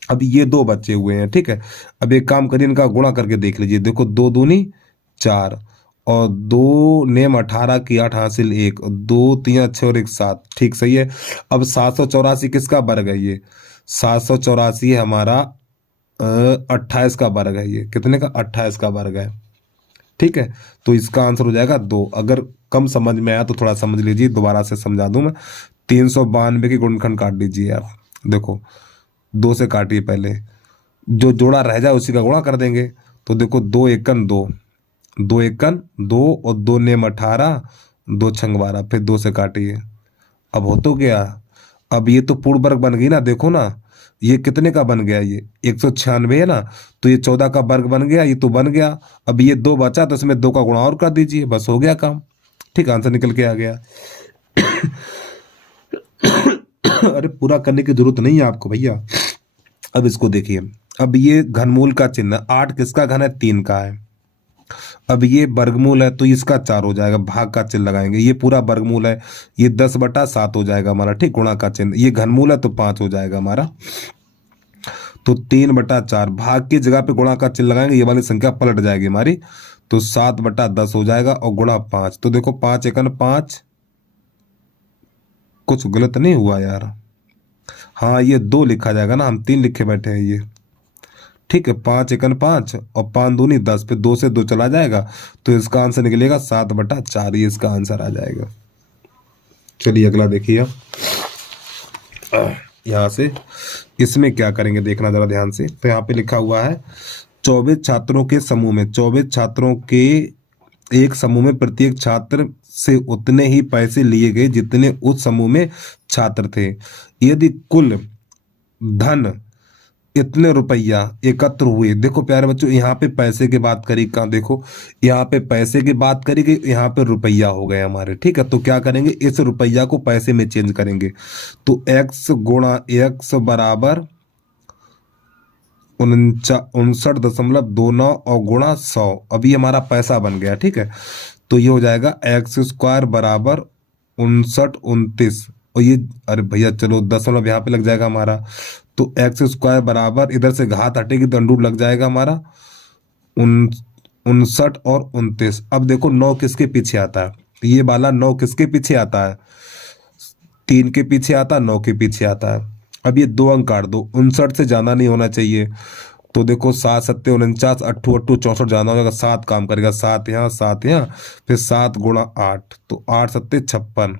अब ये 2 बचे हुए हैं। ठीक है, अब एक काम करिए, इनका गुणा करके देख लीजिए। देखो 2 दूनी 4 और 2 नेम 18 की 8 हासिल 1, 2 3 6 और 1 7, ठीक सही है। अब 784 किसका वर्ग है ये? 784 है हमारा 28 का वर्ग है, ये कितने का? 28 का वर्ग है, ठीक है। तो इसका आंसर हो जाएगा 2। अगर कम समझ में आया तो थोड़ा समझ लीजिए, दोबारा से समझा दूं मैं। 392 की गुणनखंड काट लीजिए आप, देखो 2 से काटिए पहले, जो जोड़ा रह जाए उसी का गुणा कर देंगे। तो देखो 2 एकन 2, 2 एकन 2 और 2 नेम 18, 2 छंग 12, फिर 2 से काटिए। अब हो तो गया। अब ये तो पूर्ण वर्ग बन गई ना, देखो ना, ये कितने का बन गया? ये 196 है ना, तो ये 14 का वर्ग बन गया, ये तो बन गया। अब ये 2 बचा तो इसमें 2 का गुणा और कर दीजिए, बस हो गया काम। ठीक, आंसर निकल के आ गया। अरे पूरा करने की जरूरत नहीं है आपको भैया। अब इसको देखिए, अब ये घनमूल का चिन्ह, 8 किसका घन है? 3 का है। अब ये वर्गमूल है तो इसका 4 हो जाएगा, भाग का चिन्ह लगाएंगे, ये पूरा वर्गमूल है, ये 10/7 हो जाएगा हमारा, ठीक, गुणा का चिन्ह, ये घनमूल है तो 5 हो जाएगा हमारा। तो 3/4, भाग की जगह पे गुणा का चिन्ह लगाएंगे, ये वाली संख्या पलट जाएगी हमारी, तो 7/10 हो जाएगा और गुणा 5। तो देखो 5 एकन 5, कुछ गलत नहीं हुआ यार? हाँ ये 2 लिखा जाएगा ना, हम 3 लिखे बैठे हैं ये, ठीक है। 5 एकन 5 और 5 दूनी 10, पे 2 से 2 चला जाएगा, तो इसका आंसर निकलेगा 7/4, ये इसका आंसर आ जाएगा। चलिए अगला देखिए आप, यहाँ से इसमें क्या करेंगे देखना जरा ध्यान से। तो यहाँ पे लिखा हुआ है 24 छात्रों के समूह में, 24 छात्रों के एक समूह में प्रत्येक छात्र से उतने ही पैसे लिए गए जितने उस समूह में छात्र थे। यदि कुल धन इतने रुपया एकत्र हुए, देखो प्यारे बच्चों यहाँ पे पैसे की बात करी, कहाँ देखो, यहाँ पे पैसे की बात करी गई, यहाँ पे रुपया हो गए हमारे, ठीक है। तो क्या करेंगे, इस रुपया को पैसे में चेंज करेंगे। तो x गुणा x बराबर 59.29 और गुणा 100, अभी हमारा पैसा बन गया, ठीक है। तो ये हो जाएगा x² बराबर 59.29, और ये, अरे भैया चलो दशमलव यहाँ पे लग जाएगा हमारा, तो x² बराबर, इधर से घात हटेगी तो अंडूर लग जाएगा हमारा 59 और 29। अब देखो 9 किसके पीछे आता है? ये वाला 9 किसके पीछे आता है? 3 के पीछे आता है, 9 के पीछे आता है। अब ये 2 अंक काट दो, 59 से ज्यादा नहीं होना चाहिए। तो देखो 7 7 49, 8 8 64 ज्यादा हो जाएगा, 7 काम करेगा, 7 यहाँ 7 यहाँ, फिर 7 गुणा 8, तो 8 7 56,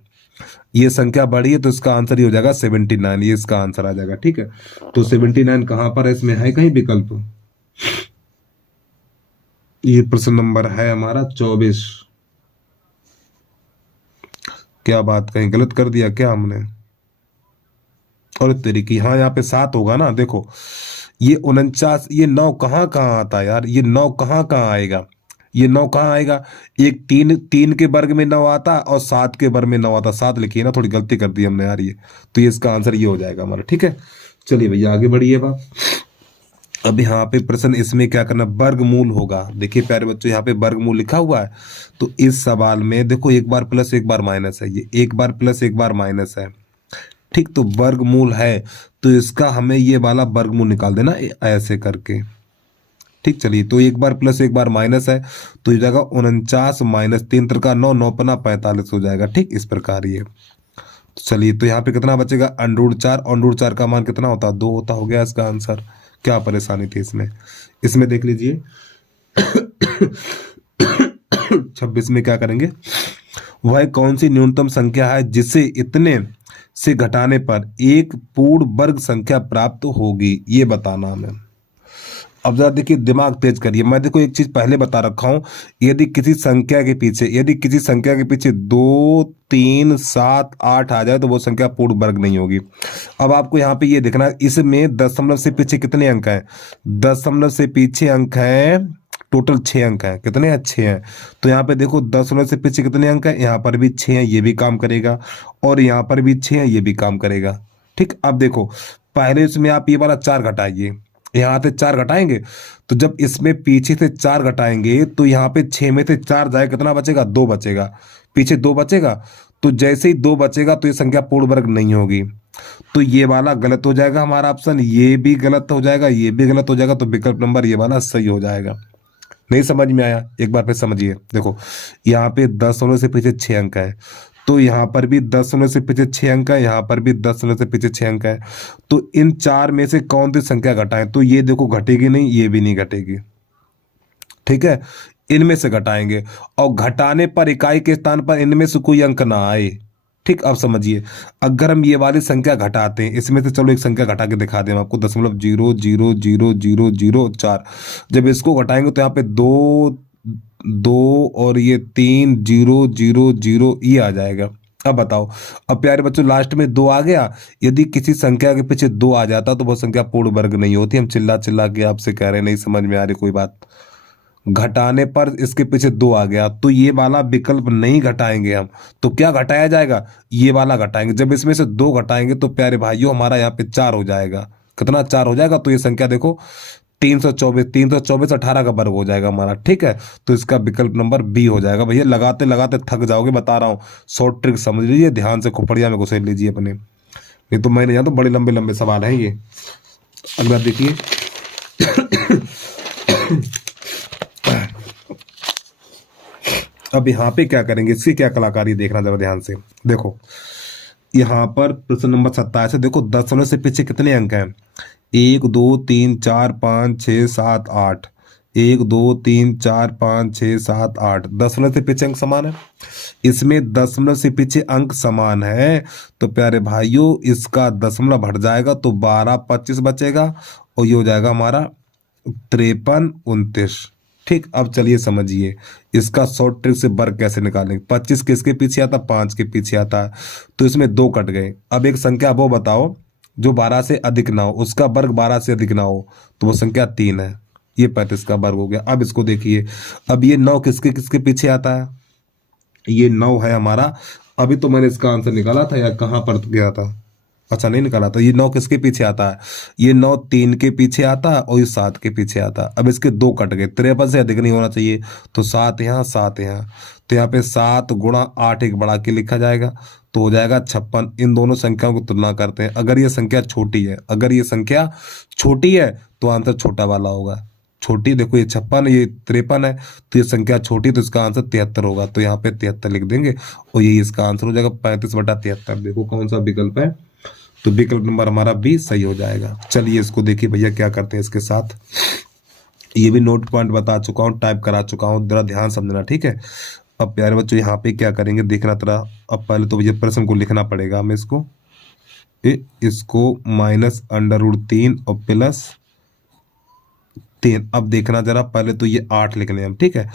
ये संख्या बढ़ी है तो इसका आंसर ये हो जाएगा 79, ये इसका आंसर आ जाएगा, ठीक है। तो 79 कहां पर है? इसमें है कहीं विकल्प? ये प्रश्न नंबर है हमारा 24। क्या बात, कहीं गलत कर दिया क्या हमने? और तरीकी, हाँ यहाँ पे 7 होगा ना, देखो ये 49, ये 9 कहाँ कहाँ आता है यार? ये 9 कहाँ कहाँ आएगा? ये 9 कहाँ आएगा? एक 3 3 के वर्ग में 9 आता और 7 के वर्ग में 9 आता, 7 लिखिए ना, थोड़ी गलती कर दी हमने यार ये। तो ये इसका आंसर ये हो जाएगा हमारा, ठीक है। चलिए भैया आगे बढ़िए बात। अब यहाँ पे प्रश्न, इसमें क्या करना, वर्गमूल होगा। देखिए प्यारे बच्चों यहाँ पे वर्गमूल लिखा हुआ है, तो इस सवाल में देखो एक बार प्लस एक बार माइनस है, ये एक बार प्लस एक बार माइनस है, ठीक। तो वर्गमूल है तो इसका हमें ये वाला वर्गमूल निकाल देना ऐसे करके, ठीक। चलिए तो एक बार प्लस एक बार माइनस है, तो ये जाएगा 49 माइनस 3 3 9 9 पना 45 हो जाएगा, ठीक। इस प्रकार ये, तो चलिए तो यहाँ पे कितना बचेगा? √4, और √4 का मान कितना होता है? 2 होता, हो गया इसका आंसर। क्या परेशानी थी इसमें? इसमें देख लीजिए 26 में क्या करेंगे, वह कौन सी न्यूनतम संख्या है जिसे इतने से घटाने पर एक पूर्ण वर्ग संख्या प्राप्त होगी, ये बताना हमें। अब जरा देखिए, दिमाग तेज करिए, मैं देखो एक चीज पहले बता रखा हूं, यदि किसी संख्या के पीछे 2 3 7 8 आ जाए तो वो संख्या पूर्ण वर्ग नहीं होगी। अब आपको यहाँ पे ये देखना, इसमें दशमलव से पीछे कितने अंक हैं? दशमलव से पीछे अंक हैं टोटल 6 अंक हैं, कितने हैं? 6 हैं। तो यहाँ पे देखो दशमलव से पीछे कितने अंक हैं? यहाँ पर भी 6 हैं, ये भी काम करेगा, और यहाँ पर भी 6 हैं, ये भी काम करेगा, ठीक। अब देखो पहले इसमें आप ये वाला 4 घटाइए, यहाँ से 4 घटाएंगे, तो जब इसमें पीछे से 4 घटाएंगे तो यहाँ पे 6 में से 4 जाए, कितना बचेगा? 2 बचेगा, पीछे 2 बचेगा, तो जैसे ही 2 बचेगा तो ये संख्या पूर्ण वर्ग नहीं होगी, तो ये वाला गलत हो जाएगा हमारा ऑप्शन, ये भी गलत हो जाएगा, ये भी गलत हो जाएगा, तो विकल्प नंबर ये वाला सही हो जाएगा, नहीं समझ में आया? एक बार फिर समझिए। देखो यहाँ पे 10 से पीछे 6 अंक है, तो यहाँ पर भी 10 से पीछे 6 अंक है, यहाँ पर भी 10 से पीछे 6 अंक है। तो इन चार में से कौन सी संख्या घटाएं? तो ये देखो घटेगी नहीं, ये भी नहीं घटेगी, ठीक है। इनमें से घटाएंगे, और घटाने पर इकाई के स्थान पर इनमें से कोई अंक ना आए। ठीक, अब समझिए, अगर हम ये वाली संख्या घटाते हैं, इसमें से चलो एक संख्या घटा के दिखा दें हम आपको, 0.000004। जब इसको घटाएंगे तो यहाँ पे दो, दो और ये 3 0 0 0 ये आ जाएगा। अब बताओ, अब प्यारे बच्चों लास्ट में 2 आ गया। यदि किसी संख्या के पीछे 2 आ जाता तो वो संख्या पूर्ण वर्ग नहीं होती। हम चिल्ला चिल्ला के आपसे कह रहे हैं, नहीं समझ में आ रही कोई बात? घटाने पर इसके पीछे 2 आ गया, तो ये वाला विकल्प नहीं घटाएंगे हम। तो क्या घटाया जाएगा? ये वाला घटाएंगे। जब इसमें से 2 घटाएंगे तो प्यारे भाइयों हमारा यहाँ पे 4 हो जाएगा। कितना? 4 हो जाएगा। तो ये संख्या देखो 324, 324 18 का वर्ग हो जाएगा हमारा, ठीक है। तो इसका विकल्प नंबर बी हो जाएगा। भैया लगाते लगाते थक जाओगे, बता रहा हूँ, शॉर्ट ट्रिक समझ लीजिए, ध्यान से खोपड़िया में घुसेड़ लीजिए अपने, नहीं तो मैंने यहाँ तो बड़े लंबे लंबे सवाल हैं ये। अगला देखिए। अब यहाँ पे क्या करेंगे, इसकी क्या कलाकारी देखना जरा ध्यान से। देखो यहाँ पर प्रश्न नंबर 27 है। देखो 10 से पीछे कितने अंक हैं? 1 2 3 4 5 6 7 8। 1 2 3 4 5 6 7 8। 10 से पीछे अंक समान है, इसमें 10 से पीछे अंक समान है, तो प्यारे भाइयों इसका दशमलव हट जाएगा, तो 12 25 बचेगा, और ये हो जाएगा हमारा 53 29। ठीक, अब चलिए समझिए इसका शॉर्ट ट्रिक से वर्ग कैसे निकालेंगे। 25 किसके पीछे आता? 5 के पीछे आता है, तो इसमें 2 कट गए। अब एक संख्या वो बताओ जो 12 से अधिक ना हो, उसका वर्ग 12 से अधिक ना हो, तो वो संख्या 3 है। ये 35 का वर्ग हो गया। अब इसको देखिए, अब ये 9 किसके किसके पीछे आता है? ये 9 है हमारा। अभी तो मैंने इसका आंसर निकाला था, या कहाँ पर गया था? अच्छा नहीं निकाला था। ये 9 किसके पीछे आता है? ये 9 3 के पीछे आता है, और ये 7 के पीछे आता है। अब इसके 2 कट गए, 53 से अधिक नहीं होना चाहिए, तो 7 यहाँ 7 यहाँ, तो यहाँ पे 7 गुणा 8 एक बढ़ा के लिखा जाएगा, तो हो जाएगा 56। इन दोनों संख्याओं को तुलना करते हैं। अगर ये संख्या छोटी है, अगर ये संख्या छोटी है तो आंसर छोटा वाला होगा। छोटी, देखो ये 56, ये 53 है, तो ये संख्या छोटी, तो इसका आंसर 73 होगा। तो यहाँ पे 73 लिख देंगे, और यही इसका आंसर हो जाएगा 35/73। देखो कौन सा विकल्प है, तो विकल्प नंबर हमारा बी सही हो जाएगा। चलिए इसको देखिए भैया क्या करते हैं इसके साथ। ये भी नोट पॉइंट बता चुका हूँ, टाइप करा चुका हूँ, जरा ध्यान समझना, ठीक है। अब प्यारे बच्चों यहाँ पे क्या करेंगे देखना तरह। अब पहले तो भैया प्रश्न को लिखना पड़ेगा हमें, इसको -√3 और +3। अब देखना जरा, पहले तो ये 8 लिखने हम, ठीक है।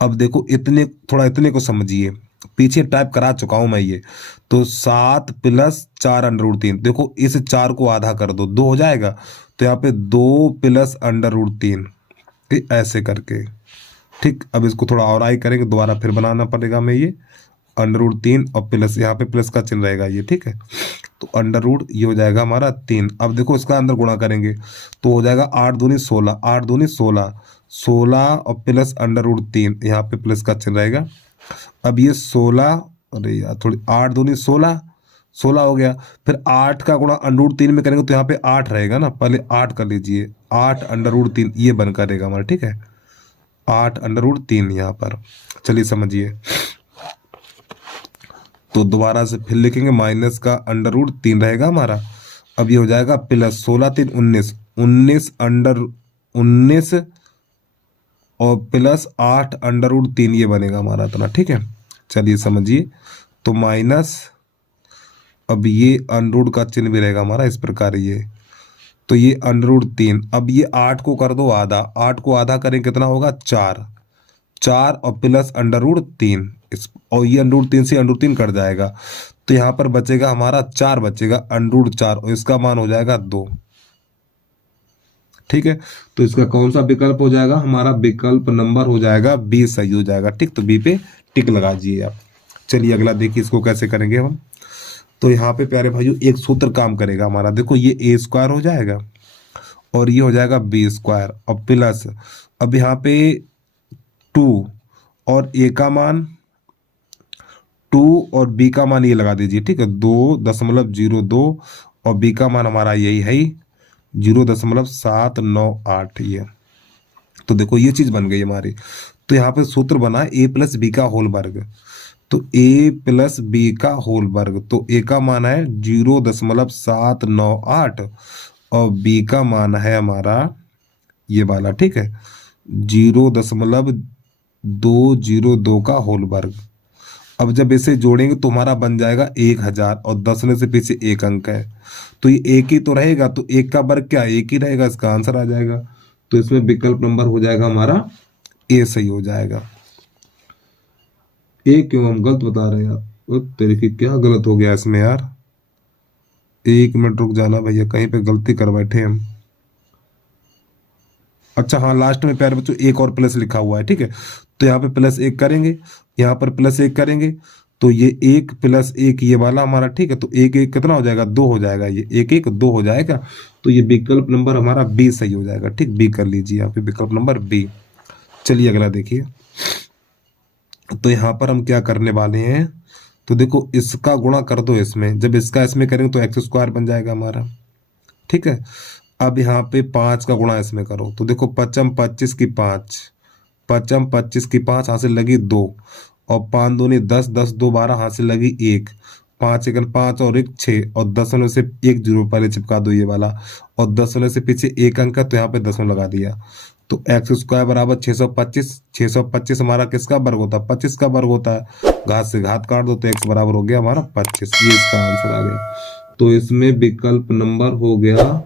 अब देखो इतने, थोड़ा इतने को समझिए, पीछे टाइप करा चुका हूं मैं ये। तो 7 + 4√3। देखो इस 4 को आधा कर दो, 2 हो जाएगा, तो यहाँ पे 2 + √3 ऐसे करके। ठीक, अब इसको थोड़ा और आई करेंगे, दोबारा फिर बनाना पड़ेगा हमें ये √3 और प्लस, यहाँ पे प्लस का चिन्ह रहेगा ये, ठीक है। तो अंडर रूट ये हो जाएगा हमारा 3। अब देखो इसका अंदर गुणा करेंगे तो हो जाएगा 8 दूनी 16, 8 दूनी 16, 16 और प्लस √3, यहाँ पे प्लस का चिन्ह रहेगा। अब ये 16, अरे यार थोड़ी, 8 दूनी 16, 16 हो गया। फिर 8 का गुणा √3 में करेंगे तो यहाँ पे 8 रहेगा ना, पहले 8 कर लीजिए, 8 √3 ये बन करेगा हमारा, ठीक है। 8 √3 यहाँ पर। चलिए समझिए, तो दोबारा से फिर लिखेंगे, माइनस का √3 रहेगा हमारा। अब ये हो जाएगा प्लस 16 3 19, 19 और प्लस 8 √3 ये बनेगा हमारा इतना, ठीक है। चलिए समझिए, तो माइनस, अब ये √ का चिन्ह भी रहेगा हमारा इस प्रकार ये, तो ये √3। अब ये 8 को कर दो आधा, 8 को आधा करें कितना होगा 4, 4 और प्लस √3, और ये √3 से √3 कट जाएगा, तो यहाँ पर बचेगा हमारा 4 बचेगा, √4, और इसका मान हो जाएगा 2, ठीक है। तो इसका कौन सा विकल्प हो जाएगा हमारा? विकल्प नंबर हो जाएगा बी सही हो जाएगा, ठीक। तो बी पे टिक लगा दीजिए आप। चलिए अगला देखिए इसको कैसे करेंगे हम। तो यहाँ पे प्यारे भाइयों एक सूत्र काम करेगा हमारा। देखो ये a² हो जाएगा और ये हो जाएगा b² और प्लस, अब यहाँ पे 2 और a का मान 2 और b का मान ये लगा दीजिए, ठीक है, 2.02 और b का मान हमारा यही है 0.798 ये, तो देखो ये चीज बन गई हमारी। तो यहाँ पे सूत्र बना ए प्लस बी का होल वर्ग। तो ए प्लस बी का होल वर्ग, तो ए का मान है 0.798 और बी का मान है हमारा ये वाला, ठीक है, 0.202 का होल वर्ग। अब जब इसे जोड़ेंगे तो हमारा बन जाएगा 1000 और 10 में से पीछे एक अंक है, तो ये एक ही तो रहेगा, तो एक का वर्ग क्या एक ही रहेगा, इसका आंसर आ जाएगा। तो इसमें विकल्प नंबर हो जाएगा हमारा ए सही हो जाएगा। ए क्यों हम गलत बता रहे हैं यार, ओ तेरे की क्या गलत हो गया इसमें यार। 1 मिनट रुक जाना भैया, कहीं पे गलती कर बैठे हम। अच्छा हाँ, लास्ट में प्यारे बच्चों एक और प्लस लिखा हुआ है, ठीक है, तो यहाँ पे +1 करेंगे, यहाँ पर +1 करेंगे, तो ये 1 + 1 ये वाला हमारा, ठीक है, तो 1 1 कितना हो जाएगा 2 हो जाएगा, ये 1 1 2 हो जाएगा। तो ये विकल्प नंबर हमारा बी सही हो जाएगा, ठीक, बी कर लीजिए यहाँ पे विकल्प नंबर बी। चलिए अगला देखिए। तो यहाँ पर हम क्या करने वाले हैं, तो देखो इसका गुणा कर दो इसमें, जब इसका इसमें करेंगे तो x² बन जाएगा हमारा, ठीक है। अब यहाँ पे 5 का गुणा इसमें करो, तो देखो 5 25 की 5, 5 25 की 5 हाथ से लगी 2 और 5 दूनी 10, 10 2 12 हाथ से लगी 1, 5 1 5 और 1 6 और 10 से एक जीरो पहले चिपका दो ये वाला, और 10 से पीछे एक अंक है तो यहाँ पे 10 लगा दिया। तो x² बराबर 625, 625 हमारा किसका वर्ग होता है 25 का वर्ग होता है, घात से घात काट दो तो x बराबर हो गया हमारा 25, ये इसका आंसर आ गया। तो इसमें विकल्प नंबर हो गया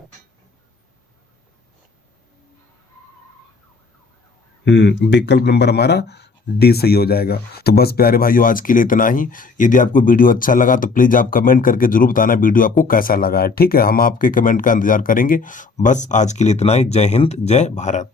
विकल्प नंबर हमारा डी सही हो जाएगा। तो बस प्यारे भाइयों आज के लिए इतना ही। यदि आपको वीडियो अच्छा लगा तो प्लीज आप कमेंट करके जरूर बताना वीडियो आपको कैसा लगा है, ठीक है, हम आपके कमेंट का इंतजार करेंगे। बस आज के लिए इतना ही। जय हिंद, जय भारत।